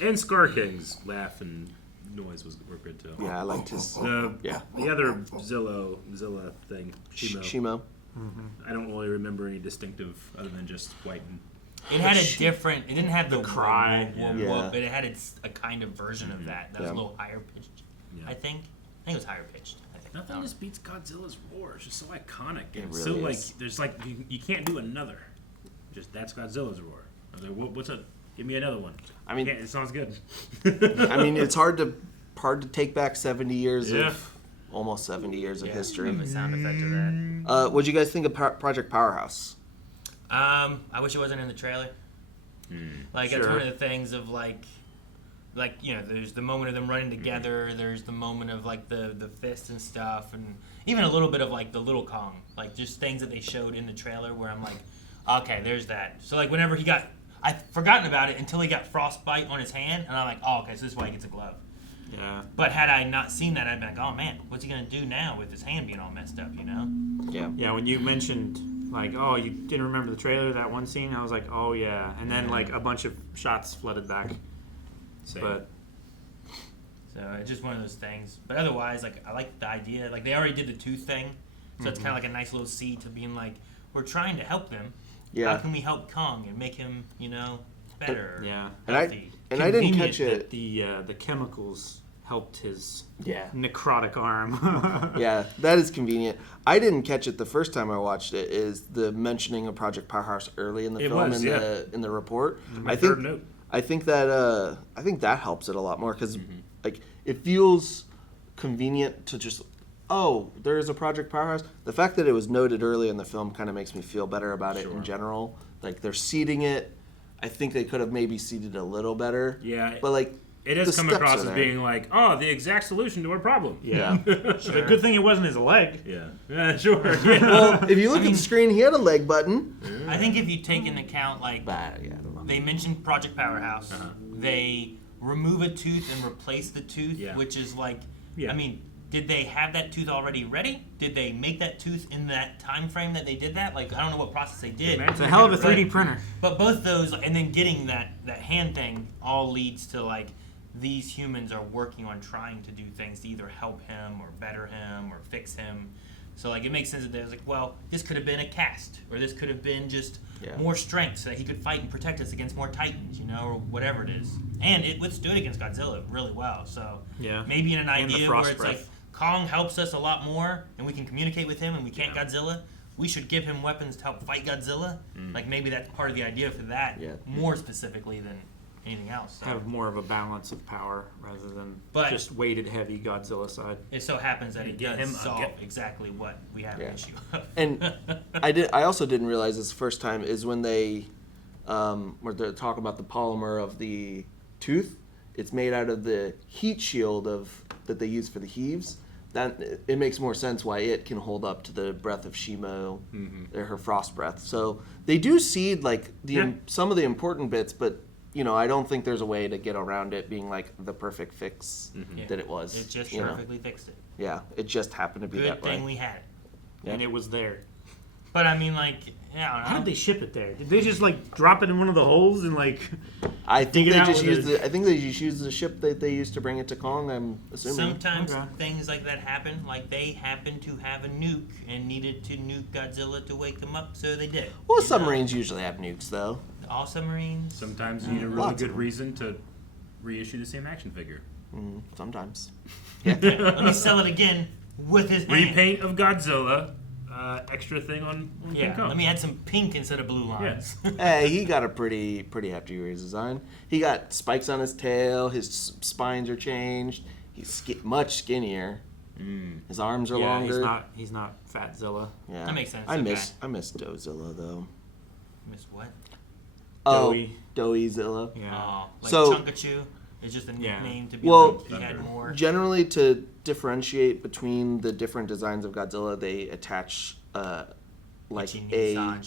And Scar King's laugh and noise were good too. I liked his The other Zilla thing, Shimo. Shimo. I don't really remember any distinctive other than just white and It had a different. It didn't have the cry. Yeah. but it had a kind of version of that. That was a little higher pitched. Yeah. I think it was higher pitched. I think. nothing just beats Godzilla's roar. It's just so iconic. It And really so like is. there's like you can't do another. Just that's Godzilla's roar. I was like, what's a give me another one. I mean, it sounds good. I mean, it's hard to take back 70 years Yeah. of almost 70 years of Yeah, history. the sound effect of that. What'd you guys think of Project Powerhouse? I wish it wasn't in the trailer. Like that's Sure. one of the things of like there's the moment of them running together. There's the moment of like the fist and stuff, and even a little bit of like the little Kong, like just things that they showed in the trailer where I'm like, okay, there's that. So like whenever I'd forgotten about it until he got frostbite on his hand, and I'm like, oh, okay, so this is why he gets a glove. Yeah. But had I not seen that, I'd be like, oh man, what's he gonna do now with his hand being all messed up? You know? Yeah. Yeah, when you mentioned like, oh, you didn't remember the trailer, that one scene, I was like, oh yeah, and then like a bunch of shots flooded back. Same. But So it's just one of those things. But otherwise, like I like the idea. Like they already did the tooth thing, so it's kind of like a nice little seed to being like, we're trying to help them. Yeah. How can we help Kong and make him, better? yeah, And I healthy? didn't Convenient catch it. that the chemicals helped his Yeah. necrotic arm. Yeah, that is convenient. I didn't catch it the first time I watched it. Is the mentioning of Project Powerhouse early in the It film was, in the report? My I third think note. I think that helps it a lot more because like it feels convenient to just there is a Project Powerhouse. The fact that it was noted early in the film kind of makes me feel better about it in general. Like they're seeding it. I think they could have maybe seeded a little better. Yeah. But like It does the come steps across are as there. being like, the exact solution to our problem. Yeah. The good thing it wasn't his leg. Yeah, sure. Yeah. Well, if you look at the screen, he had a leg button. I think if you take into account like I don't know. they mentioned Project Powerhouse, they remove a tooth and replace the tooth, which is like, Yeah. I mean, did they have that tooth already ready? Did they make that tooth in that time frame that they did that? Like, I don't know what process they did. It's a hell of a 3D printer. But both those, and then getting that hand thing, all leads to like these humans are working on trying to do things to either help him or better him or fix him. So like it makes sense that there's like, well, this could have been a cast, or this could have been just more strength so that he could fight and protect us against more Titans, or whatever it is. And it withstood against Godzilla really well. So maybe in an And the idea frost where it's breath. like Kong helps us a lot more, and we can communicate with him, and we can't Godzilla. We should give him weapons to help fight Godzilla. Like maybe that's part of the idea for that, more specifically than anything else. So. Have more of a balance of power rather than But- just weighted heavy Godzilla side. It so happens that it Get does him- solve get- exactly what we have an issue of. And I also didn't realize this the first time is when they where they're talking about the polymer of the tooth. It's made out of the heat shield that they use for the heaves. That it makes more sense why it can hold up to the breath of Shimo, her frost breath. So they do seed like some of the important bits, but I don't think there's a way to get around it being like the perfect fix that it was. It just perfectly fixed it. Yeah, it just happened to be Good that way. thing we had it. And it was there. But I mean, like, I don't know. How did they ship it there? Did they just like drop it in one of the holes and like? I think dig it they out just with used I think they just used the ship that they used to bring it to Kong. I'm assuming. Sometimes Okay. things like that happen. Like they happened to have a nuke and needed to nuke Godzilla to wake him up, so they did. Well, submarines usually have nukes, though. All submarines. Sometimes you need a really Lots good of them. reason to reissue the same action figure. Sometimes. Let me sell it again with his hand. Repaint of Godzilla, extra thing on King Yeah, Kong. let me add some pink instead of blue lines. Hey, he got a pretty hefty redesign. He got spikes on his tail. His spines are changed. He's much skinnier. His arms are longer. He's not Fatzilla. Yeah, That makes sense, I okay. miss Dozilla though. Miss what? Doughyzilla. Yeah. Oh, like So- Chunkachu is just a nickname to be Well, like he had more. Generally, to differentiate between the different designs of Godzilla, they attach like Nissan,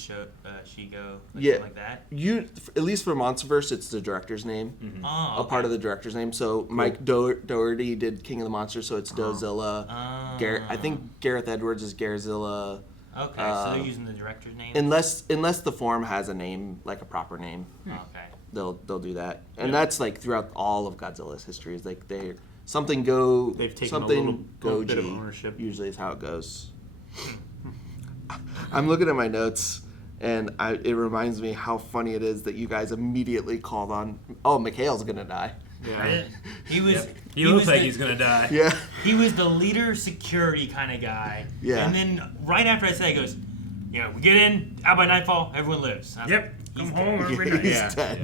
Shigo, yeah, like that. At least for Monsterverse, it's the director's name, Oh, a part of the director's name. So Mike Doherty did King of the Monsters, so it's Dozilla. I think Gareth Edwards is Garzilla. Okay, so they're using the director's name. Unless the form has a name, like a proper name, Okay. they'll do that. And that's like throughout all of Godzilla's history. Is like they've taken a little bit of Goji ownership. usually is how it goes. I'm looking at my notes, and it reminds me how funny it is that you guys immediately called on. Oh, Mikhail's gonna die. Yeah. He was. He looks like he's gonna die. Yeah. He was the leader, security kind of guy. Yeah. And then right after I said, he goes, "You know, we get in out by nightfall, everyone lives." I was Yep. like, Come he's home dead. every night. He's Yeah. dead.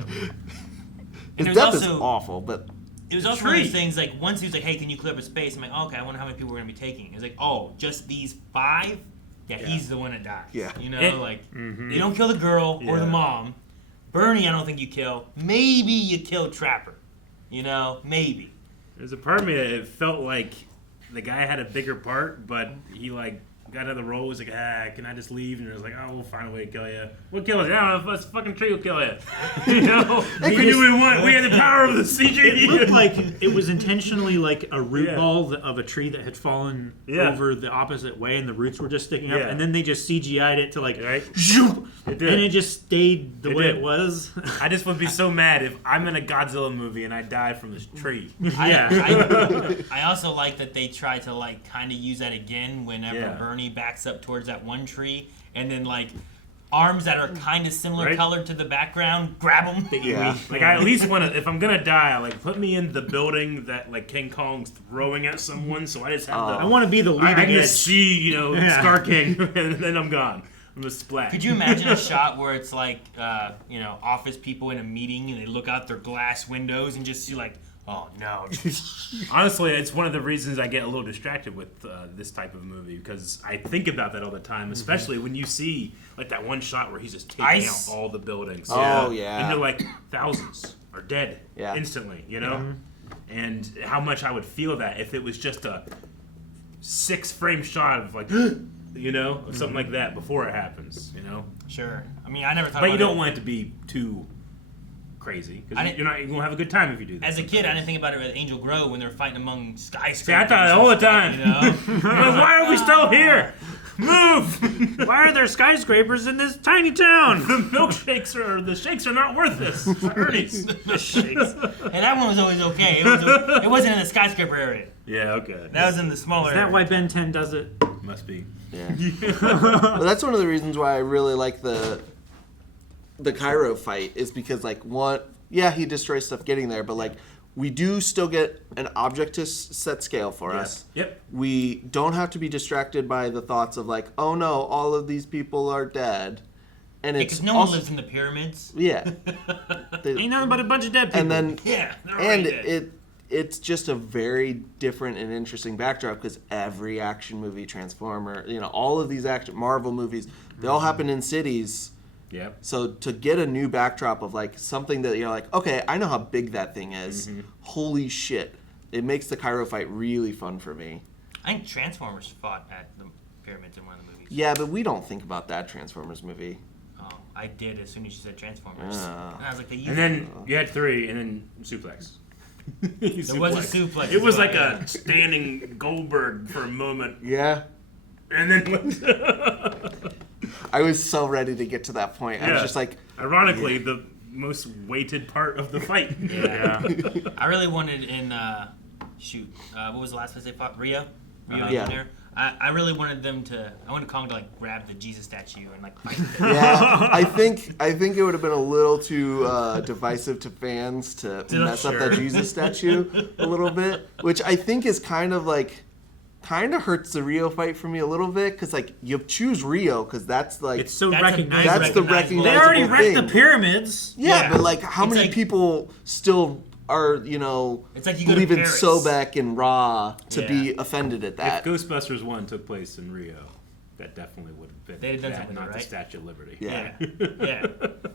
And His there's death is also- awful, but It was also one of those things like once he was like, "Hey, can you clear up a space?" I'm like, "Okay, I wonder how many people we're gonna be taking." It's like, "Oh, just these 5." Yeah, he's the one that dies. Yeah. You know, you don't kill the girl or the mom. Bernie, I don't think you kill. Maybe you kill Trapper. You know, maybe. There's a part of me that it felt like the guy had a bigger part, but he like got another role. He was like, can I just leave? And it was like, oh, we'll find a way to kill you. We'll kill you. I don't know if this fucking tree will kill you. You know, we can do what we want. We have the power of the CG. It looked like it was intentionally like a root ball of a tree that had fallen over the opposite way, and the roots were just sticking up. Yeah. And then they just CGI'd it to like, It did. and it just stayed the way did. it was. I just would be so mad if I'm in a Godzilla movie and I die from this tree. I also like that they try to like kind of use that again whenever Bernie backs up towards that one tree, and then like arms that are kind of similar colored to the background grab them. yeah. Like I at least want to, if I'm gonna die, like put me in the building that like King Kong's throwing at someone, so I just have I want to be the leading I can edge. just see, you know, Scar King, and then I'm gone. I'm a splat. Could you imagine a shot where it's like, you know, office people in a meeting and they look out their glass windows and just see like, oh no. Honestly, it's one of the reasons I get a little distracted with this type of movie, because I think about that all the time, especially when you see like that one shot where he's just taking out all the buildings. Oh, yeah. And they're like thousands are dead instantly, you know? And how much I would feel that if it was just a 6-frame shot of like, you know, or something like that before it happens, you know? Sure. I mean, I never thought But about you don't it. want it to be too crazy, I because didn't- you're going to have a good time if you do that. As a kid, I didn't think about it with Angel Grove when they're fighting among skyscrapers. See, I thought it all the time. You know? Why are we still here? Move! Why are there skyscrapers in this tiny town? The milkshakes the shakes are not worth this. Ernie's. The shakes. And that one was always okay. It wasn't in the skyscraper area. Yeah, okay. That was in the smaller Is that area. why Ben 10 does it? Must be. Yeah. Well, that's one of the reasons why I really like the Cairo fight, is because like he destroys stuff getting there, but like we do still get an object to set scale for us. Yep. We don't have to be distracted by the thoughts of like, oh no, all of these people are dead. And it's Because no one lives in the pyramids. Yeah. Ain't nothing but a bunch of dead people. And then Yeah, they're already dead. it's just a very different and interesting backdrop, because every action movie, Transformer, you know, all of these Marvel movies, they all happen in cities. Yep. So to get a new backdrop of like something that you're like, okay, I know how big that thing is. Holy shit. It makes the Cairo fight really fun for me. I think Transformers fought at the pyramids in one of the movies. Yeah, but we don't think about that Transformers movie. Oh, I did as soon as you said Transformers. Ah. And I was like, they used And then you had 3, and then suplex. There was a suplex It was as like well, a standing Goldberg for a moment, Yeah. and then I was so ready to get to that point. I was just like, ironically, the most weighted part of the fight. Yeah. I really wanted in what was the last place they fought? Rio Yeah. there. I really wanted them to. I wanted Kong to like grab the Jesus statue and like fight. yeah, I think it would have been a little too divisive to fans to mess up that Jesus statue a little bit, which I think is kind of kind of hurts the Rio fight for me a little bit because like you choose Rio because that's like It's so That's recognizable. that's the recognizable. recognizable They already wrecked thing. the pyramids. Yeah, but like how It's many like- people still are It's like you go to believe in Paris. Sobek and Ra to Yeah. be offended at If that? Ghostbusters 1 took place in Rio, that definitely would have been They'd have done that, something, not the right? Statue of Liberty. Yeah. Yeah.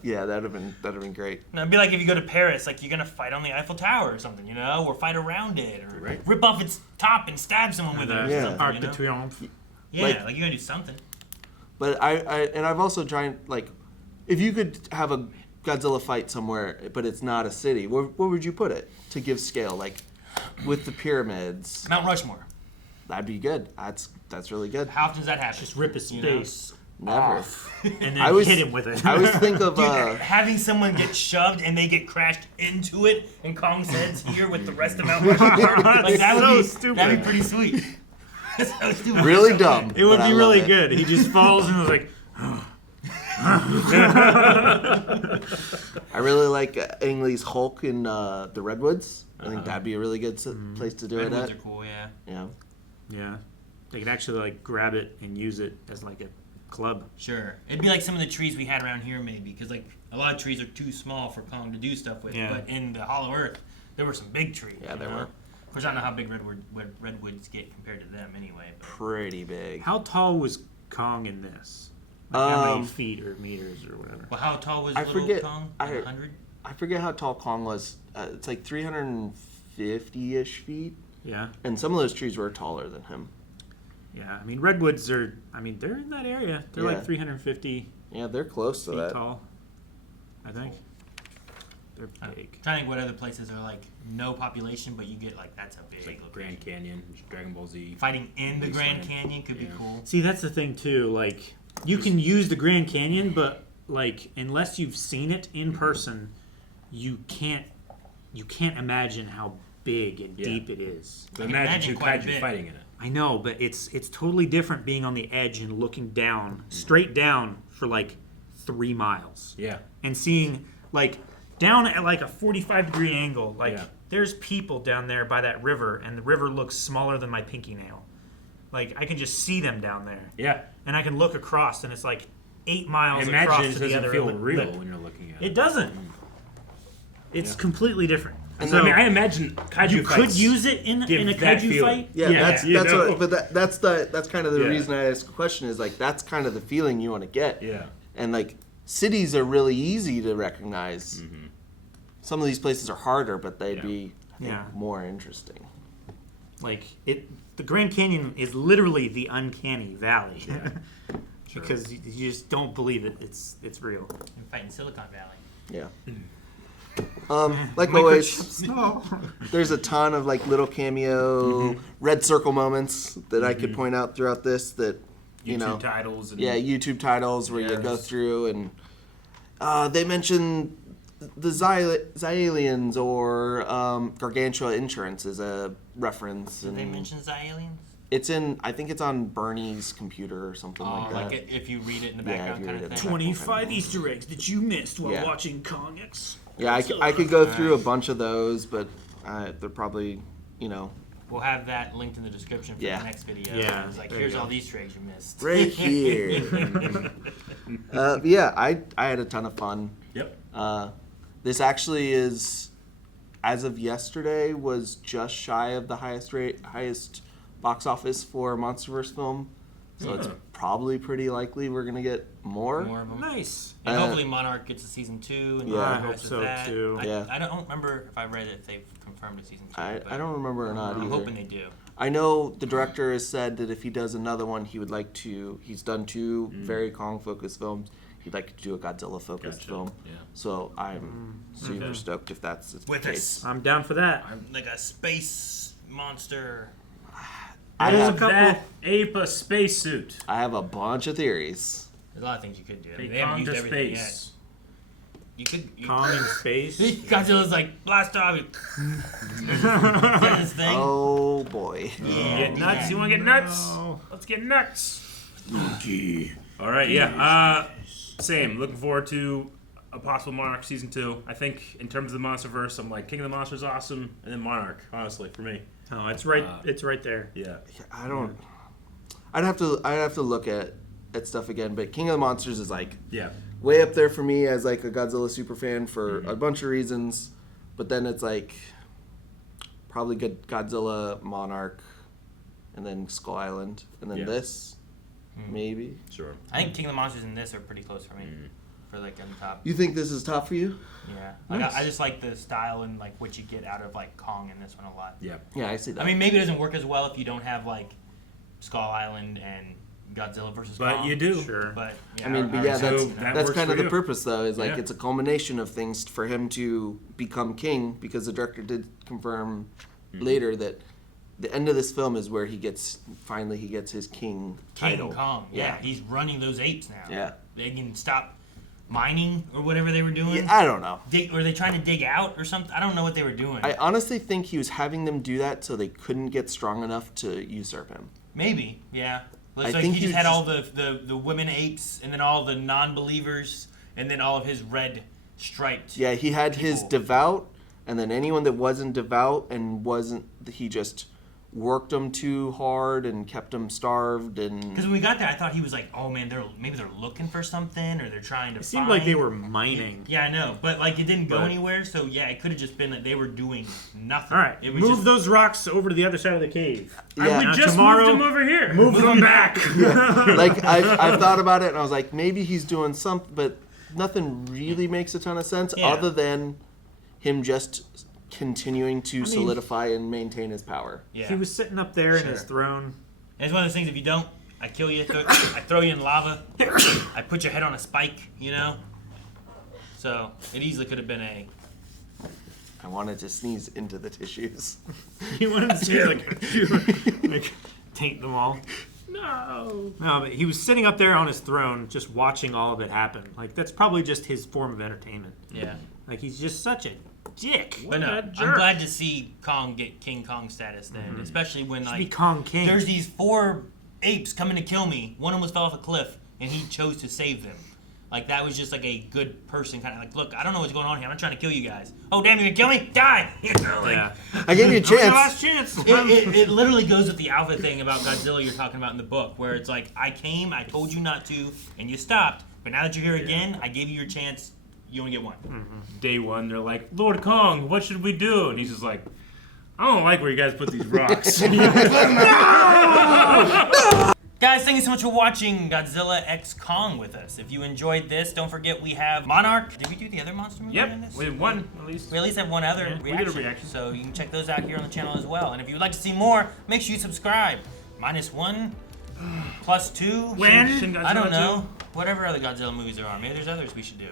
Yeah, that'd have been great. No, it'd be like if you go to Paris, like you're gonna fight on the Eiffel Tower or something, you know, or fight around it, or Right. rip off its top and stab someone with it, or Yeah. something, Arc you de know? Triomphe. Yeah, Like- like you gotta do something. But I've also tried like, if you could have a Godzilla fight somewhere, but it's not a city, where would you put it to give scale? Like with the pyramids, Mount Rushmore. that'd be good. That's really good. How often does that happen? Just rip his You know? face Never. and then I always hit him with it. I always think of Dude, having someone get shoved and they get crashed into it, and Kong's head's here with the rest of Mount Rushmore. Like that would so be stupid. That'd be pretty sweet. That's so stupid. really So dumb. good. It would but I be love really it. good. He just falls and is like, I really like Ang Lee's Hulk in the Redwoods. I think that'd be a really good place to do it Redwoods at. are cool, yeah. Yeah. yeah. They could actually like grab it and use it as like a club. Sure. It'd be like some of the trees we had around here, maybe, because like a lot of trees are too small for Kong to do stuff with. Yeah. But in the Hollow Earth, there were some big trees. Yeah, you there know? were. Of course, I don't know how big redwoods get compared to them, anyway. But Pretty big. How tall was Kong in this? Like how many Um, feet or meters or whatever? well, how tall was I little forget- Kong? I- 100. I forget how tall Kong was. It's like 350-ish feet. Yeah. And some of those trees were taller than him. Yeah. I mean, redwoods are, they're in that area. They're Yeah. like 350 Yeah, they're close to feet that. tall. I think. They're big. I'm trying to think what other places are like no population, but you get like that's a big It's like location. Grand Canyon, Dragon Ball Z. Fighting in the Grand Wasteland. Canyon could be Yeah. cool. See, that's the thing too. Like, you can use the Grand Canyon, but like, unless you've seen it in person, you can't imagine how big and Yeah. deep it is. So I can imagine imagine quite a kaiju bit. fighting in it. I know, but it's totally different being on the edge and looking down, straight down for like 3 miles, Yeah. and seeing like down at like a 45-degree angle. Like, Yeah. there's people down there by that river, and the river looks smaller than my pinky nail. Like, I can just see them down there. Yeah. And I can look across, and it's like 8 miles Imagine across it to the doesn't other feel lip. real when you're looking at it. It doesn't. It's completely different. And So I mean, I imagine kaiju you could fights use it in give a that kaiju feeling. fight. Yeah, that's you know. what. But that's kind of the Yeah. reason I asked the question is like that's kind of the feeling you want to get. Yeah. And like cities are really easy to recognize. Some of these places are harder, but they'd Yeah. be I think, Yeah. more interesting. Like the Grand Canyon is literally the uncanny valley. Because you just don't believe it. It's real. And fighting Silicon Valley. Yeah. Like always, No. there's a ton of like little cameo red circle moments that I could point out throughout this that you YouTube know titles. And YouTube titles where you go Yes. through and they mention the Xyalians or Gargantua Insurance as a reference. Did And they mention Xyalians? it's in, I think it's on Bernie's computer or something Oh, like that. like if you read it in the Yeah, if background you kind read of it. thing. 25 Easter eggs that you missed while Yeah. watching Kong-X. Yeah, I could go through a bunch of those, but they're probably, We'll have that linked in the description for Yeah. the next video. Yeah, It's like, there you here's go. all these trays you missed. right here. Yeah, I had a ton of fun. Yep. This actually is, as of yesterday, was just shy of the highest box office for a MonsterVerse film. So it's probably pretty likely we're gonna get more. More of them. Nice. And Uh, hopefully Monarch gets a season 2. And Yeah. the I rest hope of so, that. too. Yeah. I don't remember if I read it if they've confirmed a season 2. I but don't remember or not I'm either. hoping they do. I know the director has said that if he does another one, he would like to. He's done 2 very Kong-focused films. He'd like to do a Godzilla-focused Gotcha. film. Yeah. So I'm super stoked if that's the With case. us. I'm down for that. Like a space monster. I There's a have, couple- That ape a spacesuit. I have a bunch of theories. There's a lot of things you could do. I mean, Take they haven't Kong used to everything space. yet. You could. Kong in space. Godzilla's like, blast off. That's his thing. Oh boy. Yeah, Get do nuts? that. You want to get nuts? Let's get nuts. All right, yeah. Same. Looking forward to a possible Monarch season 2. I think in terms of the MonsterVerse, I'm like King of the Monsters awesome, and then Monarch, honestly, for me. Oh, it's right. It's right there. Yeah. I don't. I'd have to look at stuff again, but King of the Monsters is like way up there for me as like a Godzilla super fan for a bunch of reasons. But then it's like probably good Godzilla, Monarch, and then Skull Island, and then this maybe. Sure. I think King of the Monsters and this are pretty close for me. For like on top. You think this is top for you? Yeah. Nice. I just like the style and like what you get out of like Kong in this one a lot. Yeah. Yeah, I see that. I mean, maybe it doesn't work as well if you don't have like Skull Island and Godzilla versus Kong. But you do. Sure. But yeah, I mean, but yeah, so that's that that's works kind of for the you. purpose, though. Is like Yeah. it's a culmination of things for him to become king, because the director did confirm later that the end of this film is where he gets his king title. King Kong. Yeah, he's running those apes now. Yeah. They can stop mining or whatever they were doing. Yeah, I don't know. Were they trying to dig out or something? I don't know what they were doing. I honestly think he was having them do that so they couldn't get strong enough to usurp him. Maybe, yeah. It's I like think he he just was had all the women apes and then all the non-believers and then all of his red striped. Yeah, he had his people. devout, and then anyone that wasn't devout and wasn't, he just worked them too hard and kept them starved. And Because when we got there, I thought he was like, "Oh man, maybe they're looking for something, or they're trying to." It seemed like they were mining. Yeah, I know, but like it didn't go But- anywhere. So yeah, it could have just been that they were doing nothing. All right, it was move just, those rocks over to the other side of the cave. Yeah. We Now just tomorrow- moved them over here. Move them back. like I've thought about it, and I was like, maybe he's doing something, but nothing really makes a ton of sense Yeah. other than him just continuing to solidify and maintain his power. Yeah. He was sitting up there in his Sure. throne. And it's one of those things. If you don't, I kill you. I throw you in lava. I put your head on a spike. You know. So it easily could have been a. I wanted to sneeze into the tissues. You wanted to see like taint them all. No, but he was sitting up there on his throne, just watching all of it happen. Like that's probably just his form of entertainment. Yeah. Like he's just such a dick. But no, What a I'm jerk. glad to see Kong get King Kong status then, especially when Should be like Kong King. there's these 4 apes coming to kill me. One of them fell off a cliff, and he chose to save them. Like that was just like a good person kind of like, look, I don't know what's going on here. I'm not trying to kill you guys. Oh damn, you're gonna kill me? Die! You know, like, Yeah. I gave you a That was your chance. last chance. it literally goes with the alpha thing about Godzilla you're talking about in the book, where it's like, I came, I told you not to, and you stopped. But now that you're here again, I gave you your chance. You only get one. Day one, they're like, Lord Kong, what should we do? And he's just like, I don't like where you guys put these rocks. Guys, thank you so much for watching Godzilla x Kong with us. If you enjoyed this, don't forget we have Monarch. Did we do the other monster movie in Yep, this? we had one at least. We at least have one other we reaction. did a reaction. So you can check those out here on the channel as well. And if you would like to see more, make sure you subscribe. -1, +2. Shin I don't Godzilla know. Whatever other Godzilla movies there are. Maybe there's others we should do.